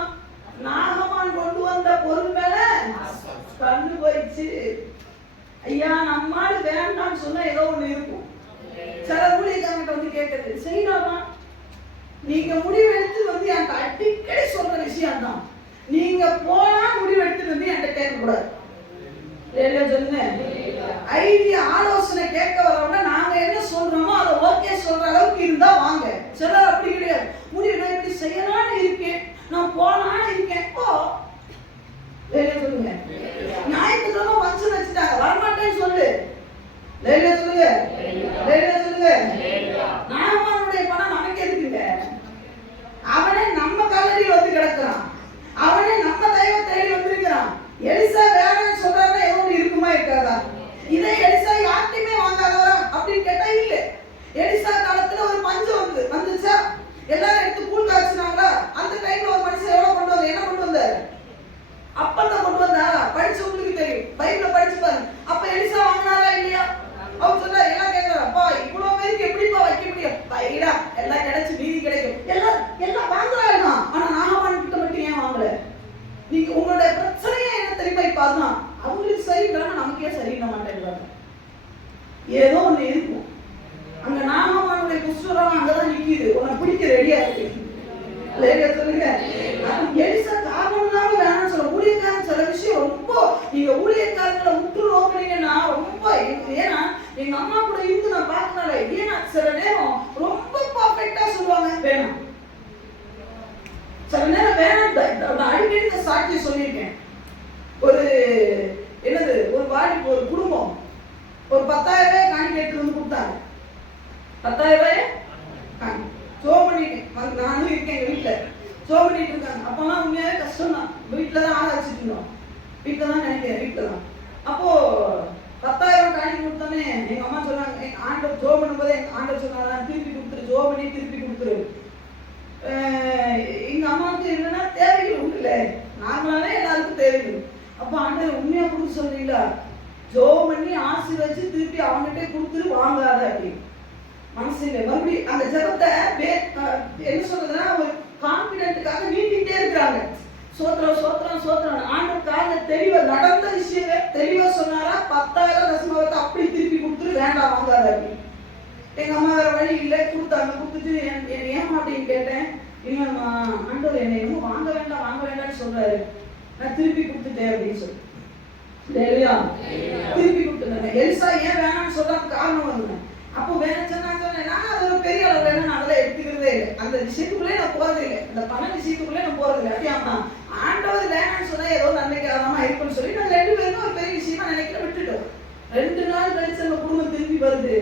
நாகமான் கொண்டு வந்த பொருள் மேல கண்ணு போயிடுச்சு. ஐயா நம்மால வேண்டாம்னு சொன்னா ஏதோ ஒண்ணு இருக்கும். சில ஊழியக்காரங்கிட்ட வந்து கேட்கறது, செய்யலாமா? நீங்க முடிவெடுத்து வந்து என்கிட்ட அடிக்கடி சொல்ற விஷயம் தான், நீங்க போனா முடிவெடுத்து வந்து என்கிட்ட கேட்க கூடாது. சொல்லுங்க. ஐடியா ஆலோசனை கேட்க வரவங்க நாங்க என்ன சொல்றோமோ அதை ஓகே சொல்ற அளவுக்கு இருந்தா வாங்க. சிலர் அப்படி கிடையாது. முடிவு நான் இப்படி செய்யலான்னு இருக்கேன், நான் போனான்னு இருக்கேன். ஓ சொல்லுங்க. ஞாயிற்றுக்கிழமை ஃபங்க்ஷன் வச்சுட்டாங்க, வரமாட்டேன்னு சொல்லு. சொல்லுங்க. சொல்லுங்க. நாகமானுடைய பணம் நமக்கு எதுக்குங்க? அவனே நம்ம கல்லறையில் வந்து கிடக்குறான், அவனே நம்ம தெய்வம் தேடி வந்திருக்கிறான். எலிசா வேணும்னு சொல்றாருன்னா ஏதோ இருக்குமா இருக்காதா? இதை எலிசா யார்ட்டையுமே வாங்காதவரா அப்படின்னு கேட்டா இல்ல. எலிசா காலத்துல ஒரு பஞ்சம் வந்துச்சா, எல்லாரும் எடுத்து கூழ் காய்ச்சினாங்களா? அந்த டைம்ல ஒரு மனுஷன் எவ்வளவு கொண்டு வந்தார்? என்ன கொண்டு வந்தார்? அப்பதான் கொண்டு வந்தாரா? படிச்சவங்களுக்கு தெரியும், பைபிள படிச்சு பாருங்க. அப்ப எலிசா வாங்கினாரா இல்லையா? அவர் சொல்ல எல்லாம் கேட்கிறார், அப்பா இவ்வளவு பேருக்கு எப்படிப்பா வைக்க முடியும்? பைடா எல்லாம் கிடைச்சு மீதி கிடைக்கும், எல்லாம் வாங்குறாங்க. ஆனா நாகமான் கிட்ட மட்டும் ஏன் வாங்கல? நீங்க உங்களுடைய பிரச்சனையே என்ன தெரியுமா? இப்ப அதுதான் அவங்களுக்கு சரியில்லைன்னா நமக்கே சரியில்லை மாட்டேங்கிறாங்க. ஏதோ ஒண்ணு இருக்கும். அங்க நாகமானுடைய குஷ்டரோகம் அங்கதான் நிக்குது, உன்னை பிடிக்க ரெடியா இருக்கு. சொல்லுங்க. எலிசா காரணம்னால வேணாம்னு சொல்ல. ஊழியக்காரன் சில விஷயம் ரொம்ப நீங்க ஊழியக்காரங்களை உற்று நோக்குனீங்கன்னா ரொம்ப, ஏன்னா எங்க அம்மா கூட இருந்து நான் பார்க்கனால ஏன்னா சில நேரம் ரொம்ப பர்ஃபெக்டா சொல்லுவாங்க வேணாம், சில நேரம் வேணாம். நான் அடிக்கடி இந்த சாட்சியை சொல்லியிருக்கேன். ஒரு என்னது ஒரு வாடி ஒரு குடும்பம் ஒரு 10,000 ரூபாய் காணி கேட்டு வந்து கொடுத்தாங்க. 10,000 ரூபாய் காணி சோ பண்ணிட்டேன். நானும் இருக்கேன் எங்க வீட்டுல, சோ பண்ணிட்டு இருக்காங்க. அப்பெல்லாம் உண்மையாவே கஷ்டம் தான். வீட்டுல தான் ஆள வச்சுட்டு இருந்தோம், வீட்டுல தான் நினைக்கிறேன், வீட்டுல தான். அப்போ 10,000 காணி கொடுத்தோன்னே எங்க அம்மா சொன்னாங்க, ஆண்டவர் ஜோ பண்ணும்போதே ஆண்டவர் சொன்னாங்க திருப்பி கொடுத்துரு, ஜோ பண்ணி திருப்பி கொடுத்துரு. எங்க அம்மாவுக்கு என்னன்னா தேவைகள் உண்டு இல்ல, நார்மலாவே எல்லாருக்கும் தேவைகள். அப்ப ஆண்டவர் உண்மையா கொடுக்க சொல்றீங்களா? ஜோ பண்ணி ஆசீர்வதிச்சு திருப்பி அவங்ககிட்ட கொடுத்துரு, வாங்காத அப்படின்னு மனசுல மறுபடியும் அந்த ஜபத்தை என்ன சொல்றதுன்னா ஒரு கான்பிடென்ட்டுக்காக நீட்டிட்டே இருக்கிறாங்க. சோத்திரம் சோத்திரம் சோத்திரம். ஆண்டவர் கால தெளிவா நடந்த விஷயங்க தெளிவா சொன்னாரா? 10,000 தசமத்தை அப்படி திருப்பி கொடுத்துரு, வேண்டாம் வாங்காத அப்படின்னு. எங்க அம்மா வேற வழி இல்லை, கொடுத்தாங்க. கொடுத்துட்டு ஏன் அப்படின்னு கேட்டேன். இல்லம்மா ஆண்டவர் என்னை இன்னும் வாங்க வேண்டாம்னு சொல்றாரு, நான் திருப்பி கொடுத்துட்டேன் அப்படின்னு சொல்லி. திருப்பி கொடுத்துட்டேன். எலிசா ஏன் வேணாம்னு சொல்றாங்க காரணம் வந்து, அப்போ வேணும் சொன்னா சொன்னேன். நான் அது ஒரு பெரிய அளவு வேணும், நான் அதெல்லாம் எடுத்துக்கிறதே இல்லை. அந்த விஷயத்துக்குள்ளே நான் போறது இல்லை, அந்த பண விஷயத்துக்குள்ளே நான் போறது இல்லை. அப்படியாமா ஆண்டவர் வேணாம்னு சொன்னா ஏதோ நன்மைக்காரமா இருக்குன்னு சொல்லி நான் 2 பேருக்கும் ஒரு பெரிய விஷயமா நினைக்கிற விட்டுட்டோம். 2 நாள் கழிச்சு அந்த குடும்பம் திருப்பி வருது.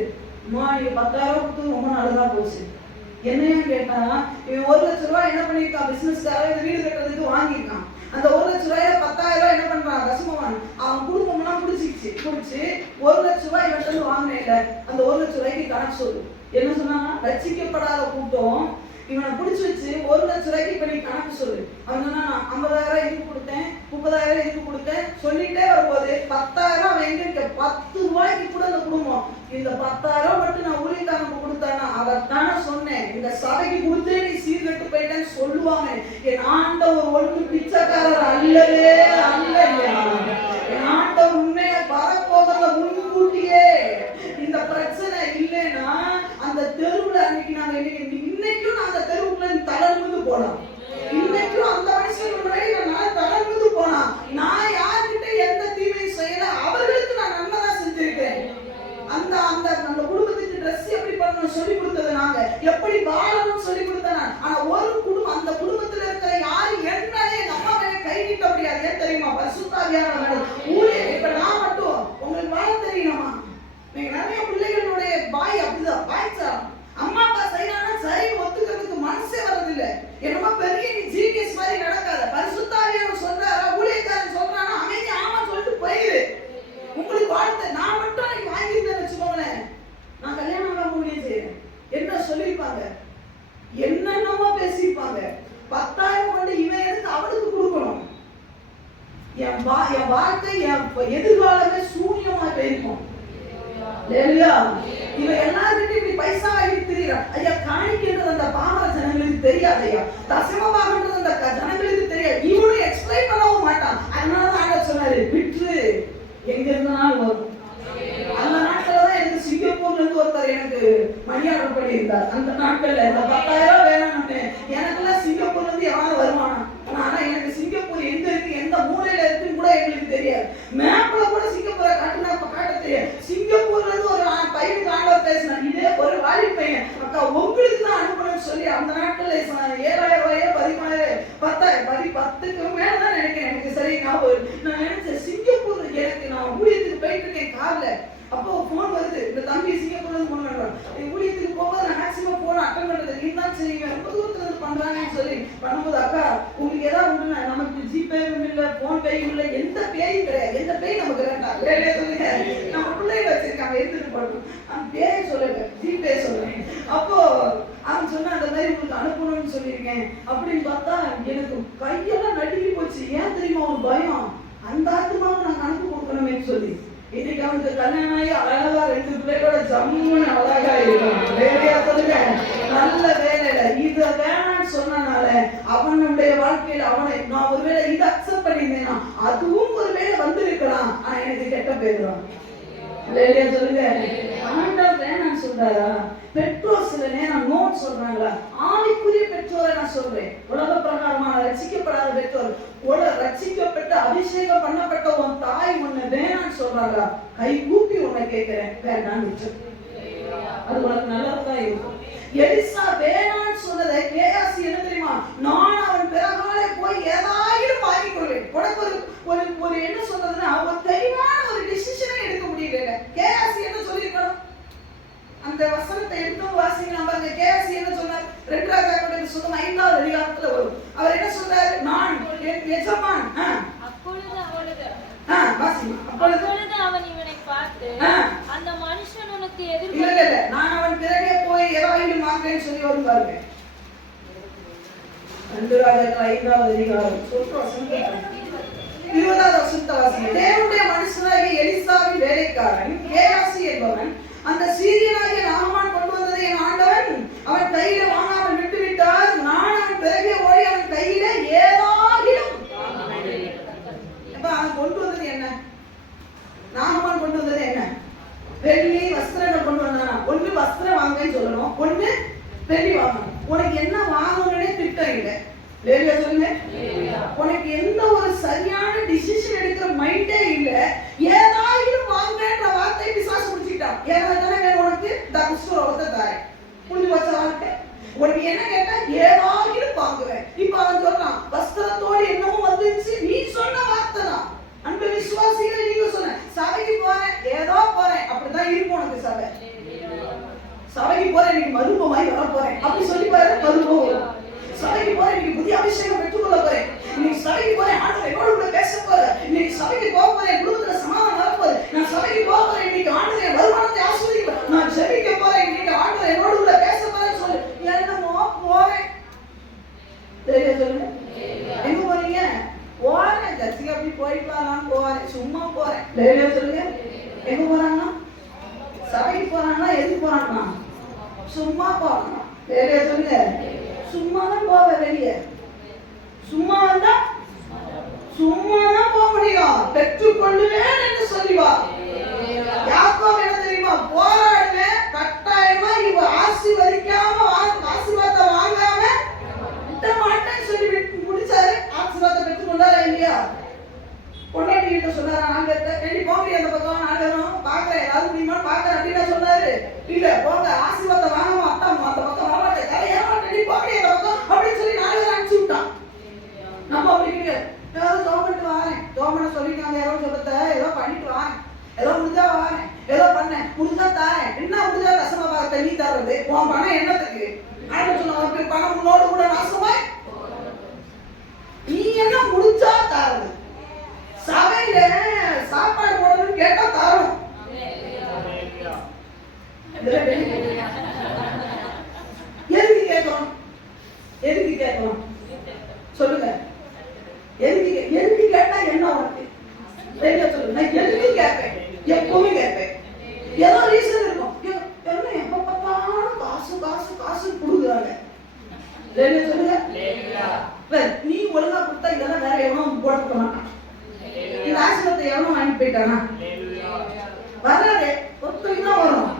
அம்மா நீங்க 10,000 கொடுத்து ரொம்ப நாளுதான் போச்சு. என்னையா கேட்டா, இவன் 1 லட்ச ரூபாய் என்ன பண்ணிருக்கான்? பிசினஸ்க்காக இந்த வீடு கட்டுறதுக்கு வாங்கியிருக்கான். அந்த 1 லட்ச ரூபாயில 10,000 ரூபாய் என்ன பண்றான்? தசமவான். அவன் குடும்பம்லாம் பிடிச்சு 1 லட்ச ரூபாய் இவன் வாங்கினேன். அந்த 1 லட்ச ரூபாய்க்கு கணக்கு சொல்லு. என்ன சொன்னாங்க? ரட்சிக்கப்படாத கூட்டம் இவனை பிடிச்சு வச்சு 1 லட்ச ரூபாய்க்கு இப்ப நீ கணக்கு சொல்லு. அவன் சொன்னா நான் 50,000 இதுக்கு கொடுத்தேன், 30,000 இதுக்கு கொடுத்தேன் சொல்லிட்டே வரும்போது 10,000 அவன் எங்க இருக்க 10 ரூபாய்க்கு கூட அந்த குடும்பம் இந்த 10,000 மட்டும் நான் ஊழியக்காரனுக்கு கொடுத்தானா அவர்தானே சொன்னேன், இந்த சபைக்கு கொடுத்தே நீ சீர்கட்டு போயிட்டேன்னு சொல்லுவாங்க. என் ஆண்டவர் ஒன்று பிச்சைக்காரர் அல்லவே அல்ல. என் ஆண்டவர் உண்மையை வரப்போகிறத முன்கூட்டியே இந்த பிரச்சனை இல்லைன்னா அந்த தெருவுல அன்னைக்கு நாங்க இன்னைக்கும் நான் அந்த தெருவுக்குள்ள தளர்ந்து போலாம். இன்னைக்கும் அந்த மனுஷன் நான் தளர்ந்து போனா நான் யார்கிட்ட எந்த தீமையும் செய்யல, அவர்களுக்கு நான் நன்மைதான் செஞ்சிருக்கேன். அந்த அந்த அந்த குடும்பத்துக்கு ட்ரெஸ் எப்படி பண்ணணும் சொல்லி கொடுத்தது நாங்க, எப்படி வாழணும்னு சொல்லி கொடுத்தேன். ஆனா ஒரு குடும்பம் அந்த குடும்பத்துல இருக்கிற யாரும் என்னாலே எங்க அம்மா மேலே கை நீட்ட முடியாது. ஏன் தெரியுமா? பரிசுத்தாவியானவர் ஊழியர். இப்ப நான் மட்டும் உங்களுக்கு வாழ தெரியணுமா? நீங்க நிறைய பிள்ளைகளுடைய பாய் அப்படிதான் பாய்ச்சா அம்மா அப்பா செய்யறானா சரி ஒத்துக்கிறதுக்கு மனசே வரதில்லை. என்னமோ பெரிய நீ ஜீனியஸ் மாதிரி நடக்காத. பரிசுத்தாவியானவர் சொல்றாரா ஊழியக்காரன் சொல்றானா அமைதி ஆமா அல்லேலூயா. இவன் எல்லாருக்கிட்டையும் இப்படி பைசா வாங்கி திரிகிறான். ஐயா, காணிக்கைன்றது அந்த பாமர ஜனங்களுக்கு தெரியாது ஐயா. தசமபாகன்றது அந்த ஜனங்களுக்கு தெரியாது. இவனும் எக்ஸ்பிளைன் பண்ணவும் மாட்டான். அதனாலதான் ஆண்டவர் சொன்னாரு, விற்று எங்க இருந்தாலும் வரும். அந்த நாட்கள்ல தான் எனக்கு சிங்கப்பூர்ல இருந்து ஒருத்தர் எனக்கு மணி ஆர்டர் பண்ணியிருந்தார். அந்த நாட்கள்ல இந்த 10,000 வேணும்னு எனக்கெல்லாம் சிங்கப்பூர்ல இருந்து எவ்வளவு வருமானம். ஆனா எனக்கு சிங்கப்பூர் எங்க இருக்கு, எந்த மூலையில இருக்குன்னு கூட எங்களுக்கு தெரியாது. மேப்ல கூட சிங்கப்பூரை காட்டுனா காட்ட தெரியாது. சிங்கப்பூர்ல இருந்து ஒரு பையனுக்கு ஆண்டவர் பேசினார். இதே ஒரு வாலி பையன், அக்கா உங்களுக்கு தான் அனுப்பணும்னு சொல்லி அந்த நாட்கள்ல 7,000 ரூபாயோ 10,000 10க்கு மேலதான் நினைக்கிறேன். எனக்கு சரி ஞாபகம். நான் நினைச்சேன் சிங்கப்பூர், எனக்கு நான் ஊழியத்துக்கு போயிட்டு இருக்கேன் கார்ல. அப்போ போன் வருது, இந்த தம்பி சிங்கப்பூர்ல இருந்து போன் பண்ணுவாங்க. ஊழியத்துக்கு போகும்போது நான் மேக்சிமம் போன் அட்டன் பண்றது இருந்தாலும் சரி, ரொம்ப தூரத்துல இருந்து பண்றாங்கன்னு சொல்லி பண்ணும்போது, அக்கா உங்களுக்கு ஏதாவது ஒண்ணுனா நமக்கு ஜிபேவும் இல்ல, போன் பேயும் இல்ல, எந்த பேயும் கிடையாது. எந்த பேய் நமக்கு வேண்டாம். வேலையை சொல்லுங்க, நம்ம பிள்ளைங்க வச்சிருக்காங்க எடுத்துட்டு போட்டோம். அந்த பேயை சொல்லுங்க, ஜிபே சொல்லுங்க. அப்போ அவன் சொன்ன அந்த மாதிரி உங்களுக்கு அனுப்பணும்னு சொல்லியிருக்கேன் அப்படின்னு பார்த்தா எனக்கு கையெல்லாம் நடுங்கி போச்சு. ஏன் தெரியுமா ஒரு பயம், அந்த ஆத்மாவை நாங்க அனுப்பி கொடுக்கணுமே சொல்லி. இன்னைக்கு அவனுக்கு கல்யாணம் ஆகி அழகா 2 பிள்ளைகளோட ஜம்முன்னு அழகா இருக்கான். வேலையா சொல்லுங்க, நல்ல வேலையில. இத வேணான்னு சொன்னனால அவனுடைய வாழ்க்கையில அவனை நான் ஒருவேளை இதை அக்செப்ட் பண்ணியிருந்தேன்னா அதுவும் ஒருவேளை வந்திருக்கலாம். ஆனா எனக்கு கெட்ட பேருவான். வேலையா சொல்லுங்க, ஆண்டவர் வேணான்னு சொல்றாரா? பெற்றோர் சில நேரம் நோட் சொல்றாங்களா? ஆவிக்குரிய பெற்றோரை நான் சொல்றேன். உலக பிரகாரமான ரட்சிக்கப்படாத பெற்றோர், ரட்சிக்கப்பட்ட அபிஷேகம் பண்ணப்பட்ட உன் தாய் உன்னை வேணான்னு சொல்றாங்களா? கை கூப்பி உன்னை கேட்கிறேன், வேண்டான்னு. அது உனக்கு நல்லதான் இருக்கும். எலிசா வேணான்னு சொன்னதை கேயாசி என்ன தெரியுமா? நான் அவன் பிறகாலே போய் ஏதாவது வாங்கிக் கொள்வேன். உனக்கு ஒரு என்ன சொல்றதுன்னா, ஒரு தெளிவான ஒரு டிசிஷனை எடுக்க முடியல. கேயாசி என்ன சொல்லியிருக்கணும்? அந்த வசனத்தை எடுத்து வாசிங்க. நம்ம கேயாசி என்ன சொன்னார்? 2 ராஜாக்களுடைய புத்தகம் 5வது அதிகாரத்துல வரும். அவர் என்ன சொல்றாரு? நான் என் எஜமான். அப்பொழுது அவனுக்கு அப்பொழுது அவன் இவனை பார்த்து, அந்த மனுஷன் உனக்கு இல்ல நான் அவன் பிறகே போய் ஏதாவது வாங்கன்னு சொல்லி வரும் பாருங்க. 2 ராஜாக்கள் 5வது அதிகாரம் 20வது வசனத்தை வாசிங்க. தேவனுடைய மனுஷனாகிய எலிசாவின் வேலைக்காரன் கேயாசி என்பவன் அந்த சீரியனாகிய நாகமான் கொண்டு வந்ததை என் ஆண்டவன் அவன் கையில வாங்காமல் விட்டு விட்டார். நான் அவன் பிறகே ஓடி அவன் கையில ஏதாகிலும். அவன் கொண்டு வந்தது என்ன? நாகமான் கொண்டு வந்தது என்ன? வெள்ளி வஸ்திரங்கள் கொண்டு வந்தானா? ஒண்ணு வஸ்திரம் வாங்கன்னு சொல்லணும், ஒண்ணு வெள்ளி வாங்கணும். உனக்கு என்ன வாங்கணும்னே திட்டம் இல்லை. வேலையா சொல்லுங்க, உனக்கு எந்த ஒரு சரியான டிசிஷன் எடுக்கிற மைண்டே இல்ல. ஏதாவது வாங்கன்ற வார்த்தை பிசாசு முடிச்சுட்டான். ஏதாவது வேணும் உனக்கு, குஷ்டரோகத்தை தாரேன், புரிஞ்சு வச்ச வாழ்க்கை. உனக்கு என்ன கேட்டா ஏதாவது வாங்குவேன். இப்ப அவன் சொல்றான், வஸ்திரத்தோடு என்னமோ வந்துச்சு. நீ சொன்ன வார்த்தை தான். அன்பு விசுவாசிகளை நீங்க சொன்ன, சபைக்கு போறேன், ஏதோ போறேன், அப்படிதான் இருக்கும் உனக்கு சபை. சபைக்கு போறேன், இன்னைக்கு மருமமாய் வர போறேன் அப்படி சொல்லி பாரு, மருமம் வரும். சபைக்கு போறேன், இன்னைக்கு புதிய அபிஷேகம் பெற்றுக்கொள்ள போறேன். இன்னைக்கு சபைக்கு போறேன், ஆண்டவர் என்னோட கூட பேச போறேன். இன்னைக்கு சபைக்கு போக போறேன், குடும்பத்துல சமாதானம் வரப்போகுது. நான் சபைக்கு போக போறேன், இன்னைக்கு ஆண்டவர் என் வருமானத்தை ஆசீர்வதிப்பார். நான் ஜெபிக்க போறேன், இன்னைக்கு ஆண்டவர் என்னோட கூட பேச போறேன்னு சொல்லு. என்னமோ போறேன். தெரியல சொல்லுங்க, எங்க போறீங்க? போறேன், சர்ச்சுக்கு அப்படி போயிட்டு வரலாம், போறேன், சும்மா போறேன். தெரியல சொல்லுங்க, எங்க போறாங்கன்னா? சபைக்கு போறாங்கன்னா எதுக்கு போறாங்கன்னா? சும்மா போறாங்க. தெரியல சொல்லுங்க, சும்மா தான் போவ வெளியே. சும்மா வந்தா சும்மா தான் போக முடியும். பெற்றுக்கொள்ளுவேன் என்று சொல்லிவா. யாக்கோபு என்ன தெரியுமா? போராடுவேன், கட்டாயமா இவ ஆசீர்வதிக்காம ஆசீர்வாதத்தை வாங்காம விட்ட மாட்டேன்னு சொல்லி முடிச்சாரு. ஆசீர்வாதத்தை பெற்றுக்கொண்டாரா இல்லையா? பொண்டாட்டி கிட்ட சொன்னாரா? நாங்க வெளியே போக முடியாது, அந்த பக்கம் நாங்க பாக்குறேன், ஏதாவது முடியுமா பாக்குறேன் அப்படின்னு சொன்னாரு. இல்ல போங்க, ஆசீர்வாதத்தை வாங்காம அத்தான் அந்த பக்கம் வரமாட்டேன், தலை ஏமாட்டேன், போக முடியாது அந்த பக்கம் அப்படின்னு சொல்லி நாலு அனுப்பிச்சு விட்டான். நம்ம அப்படி கிடையாது. ஏதாவது கவர்மெண்ட் வாரேன், கவர்மெண்ட் சொல்லிட்டாங்க, ஏதோ சொல்லத்த ஏதோ பண்ணிட்டு வாரேன், ஏதோ முடிஞ்சா வாரேன், ஏதோ பண்ணேன், முடிஞ்சா தாரேன். என்ன முடிஞ்சா தசம பாகத்தை நீ தர்றது? உன் பணம் என்னத்துக்கு? சொன்ன பணம் உன்னோடு கூட நாசமாய். நீ என்ன முடிஞ்சா தாரது? சபையில சாப்பாடு போடணும்னு கேட்டா தரணும். எதுக்கு கேட்கணும்? எதுக்கு கேட்கணும் சொல்லுங்க? எதுக்கு கேட்டா என்ன உனக்கு? சொல்லுங்க. நான் எதுக்கு கேட்பேன், எப்பவுமே கேட்பேன். ஏதோ ரீசன் லேலியா சொல்லுங்க. நீ ஒழுங்கா கொடுத்தா இதெல்லாம் வேற எவனும் போட்டுக்க மாட்டான். இந்த ஆசீர்வாதத்தை எவனும் வாங்கி போயிட்டானா? வராதே, ஒருத்தருக்கு தான் வரும்.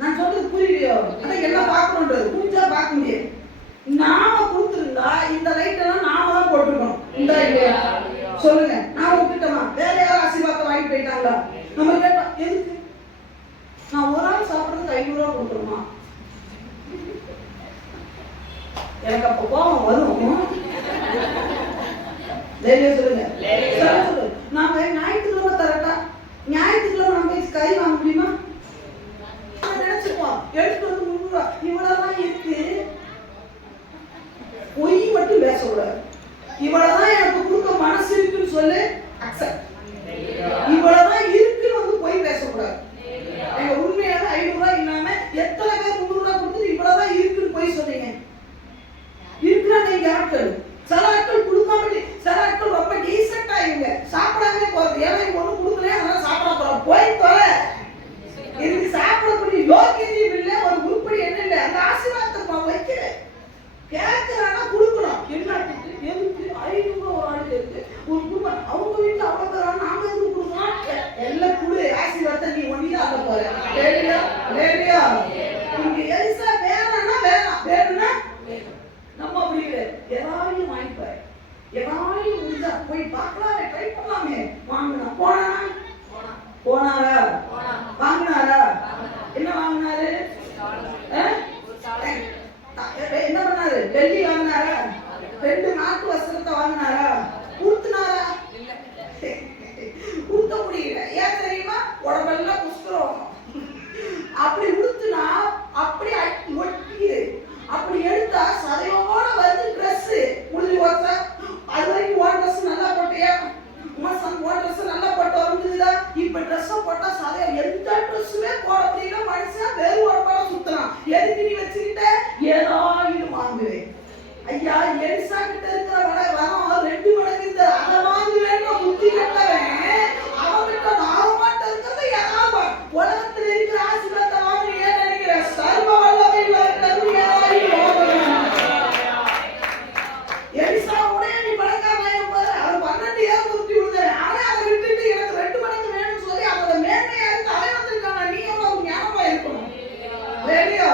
நான் சொல்றது புரியலையோ? ஆனா எல்லாம் பார்க்கணுன்றது புரிஞ்சா பார்க்க முடியாது. நாம கொடுத்துருந்தா இந்த லைட் எல்லாம் நாம தான் போட்டுருக்கோம். இந்த இல்லையா சொல்லுங்க. நான் விட்டுட்டோமா? வேற யாரும் ஆசீர்வாதத்தை வாங்கி போயிட்டாங்களா? நம்ம கேட்டோம் எதுக்கு? நான் ஒரு ஆள் சாப்பிட்றதுக்கு 500 ரூபா கொடுத்துருமா? எனக்கு அப்ப கோபம் வரும். லேலியா சொல்லுங்க. சொல்லு. நாம ஞாயிற்றுக்கிழமை தரட்டா? ஞாயிற்றுக்கிழமை நம்ம போய் கறி வாங்க முடியுமா? நினைச்சுப்போம் எடுத்து வந்து 300 ரூபா இவ்வளவுதான் இருக்கு. பொய் மட்டும் பேசக்கூடாது. இவ்வளவுதான் எனக்கு கொடுக்க மனசு இருக்குன்னு சொல்லு, அக்செப்ட். இவ்வளவுதான் இருக்குன்னு வந்து பொய் பேசக்கூடாது. எங்க உண்மையான 500 ரூபாய் இல்லாம எத்தனை பேர் 300 ரூபாய் கொடுத்து இவ்வளவுதான் இருக்குன்னு பொய் சொன்னீங்க? இருக்கிறாங்க இங்க ஆட்கள். சில ஆட்கள் கொடுக்காம, சில ஆட்கள் ரொம்ப டீசெண்டா இவங்க சாப்பிடாமலே போறது. ஏன்னா இவங்க ஒண்ணு கொடுக்கலையே அதனால சாப்பிட போறோம். போய் தொலை. இதுக்கு சாப்பிடக்கூடிய யோகியதையும் இல்லை, ஒரு உருப்படி என்ன இல்லை. அந்த ஆசீர்வாதத்தை வைக்கிற கேட்கிறானா கொடுக்கணும். எல்லாத்துக்கு எதுக்கு 500 ரூபாய் ஒரு ஆளுக்கு இருக்கு ஒரு குடும்பம். அவங்க வீட்டுல அவ்வளவு தராங்க, நாம எதுவும் கொடுக்கலாம்? எல்லாம் கொடு. ஆசீர்வாதத்தை நீ ஒன்னிதான் அங்க போற. லேலியா லேலியா இங்க எலிசா வேணாம்னா வேணாம், வேணும்னா நம்ம அப்படி இல்லை. ஏதாவது வாங்கிப்பாரு, ஏதாவது முடிஞ்சா போய் பார்க்கலாமே, ட்ரை பண்ணலாமே. வாங்கினா போனாரா? வாங்கினாரா? என்ன வாங்கினாரு? என்ன பண்ணாரு? டெல்லி வாங்கினாரா? 2 நாட்டு வஸ்திரத்தை வாங்கினாரா? உடுத்தினாரா? உடுத்த முடியல. ஏன் தெரியுமா? உடம்பெல்லாம் குஸ்திரம். அப்படி உடுத்துனா அப்படி ஒட்டிக்குது. அப்படி எடுத்தா சதையோட வருது ட்ரெஸ். முடிஞ்சு போச்சா? அது வரைக்கும் ஓன் ட்ரெஸ் நல்லா போட்டியா? ஓன் ட்ரெஸ் நல்லா போட்டு வந்துதா? இப்ப ட்ரெஸ் போட்டா சதையா எந்த ட்ரெஸ்ஸுமே போட முடியல. மனுஷன் வெறும் உடம்போட சுத்துறான். எதுக்கு நீ வச்சுக்கிட்ட? ஏதோ இது வாங்குவேன். ஐயா எலிசா கிட்ட இருக்கிற வரம் 2 மடங்கு இந்த அதை வாங்குவேன்ற புத்தி கட்டவன் அவன்கிட்ட நாமட்ட இருக்கிறது ஏதாவது உலகத்தில் இருக்கிற ஆசீர்வாதத்தை வாங்க ஏன் நினைக்கிற? சர்வ வல்லமை எலிசா உடைய நீ பணக்காரன் போது அவர் 12 ஏர் குத்தி விடுதாரு. அவனே அதை விட்டுட்டு எனக்கு 2 மடங்கு வேணும்னு சொல்லி அதோட மேன்மையா இருந்து அவன் வந்திருக்கான. நீ எவ்வளவு ஞானமா இருக்கணும். லேலியா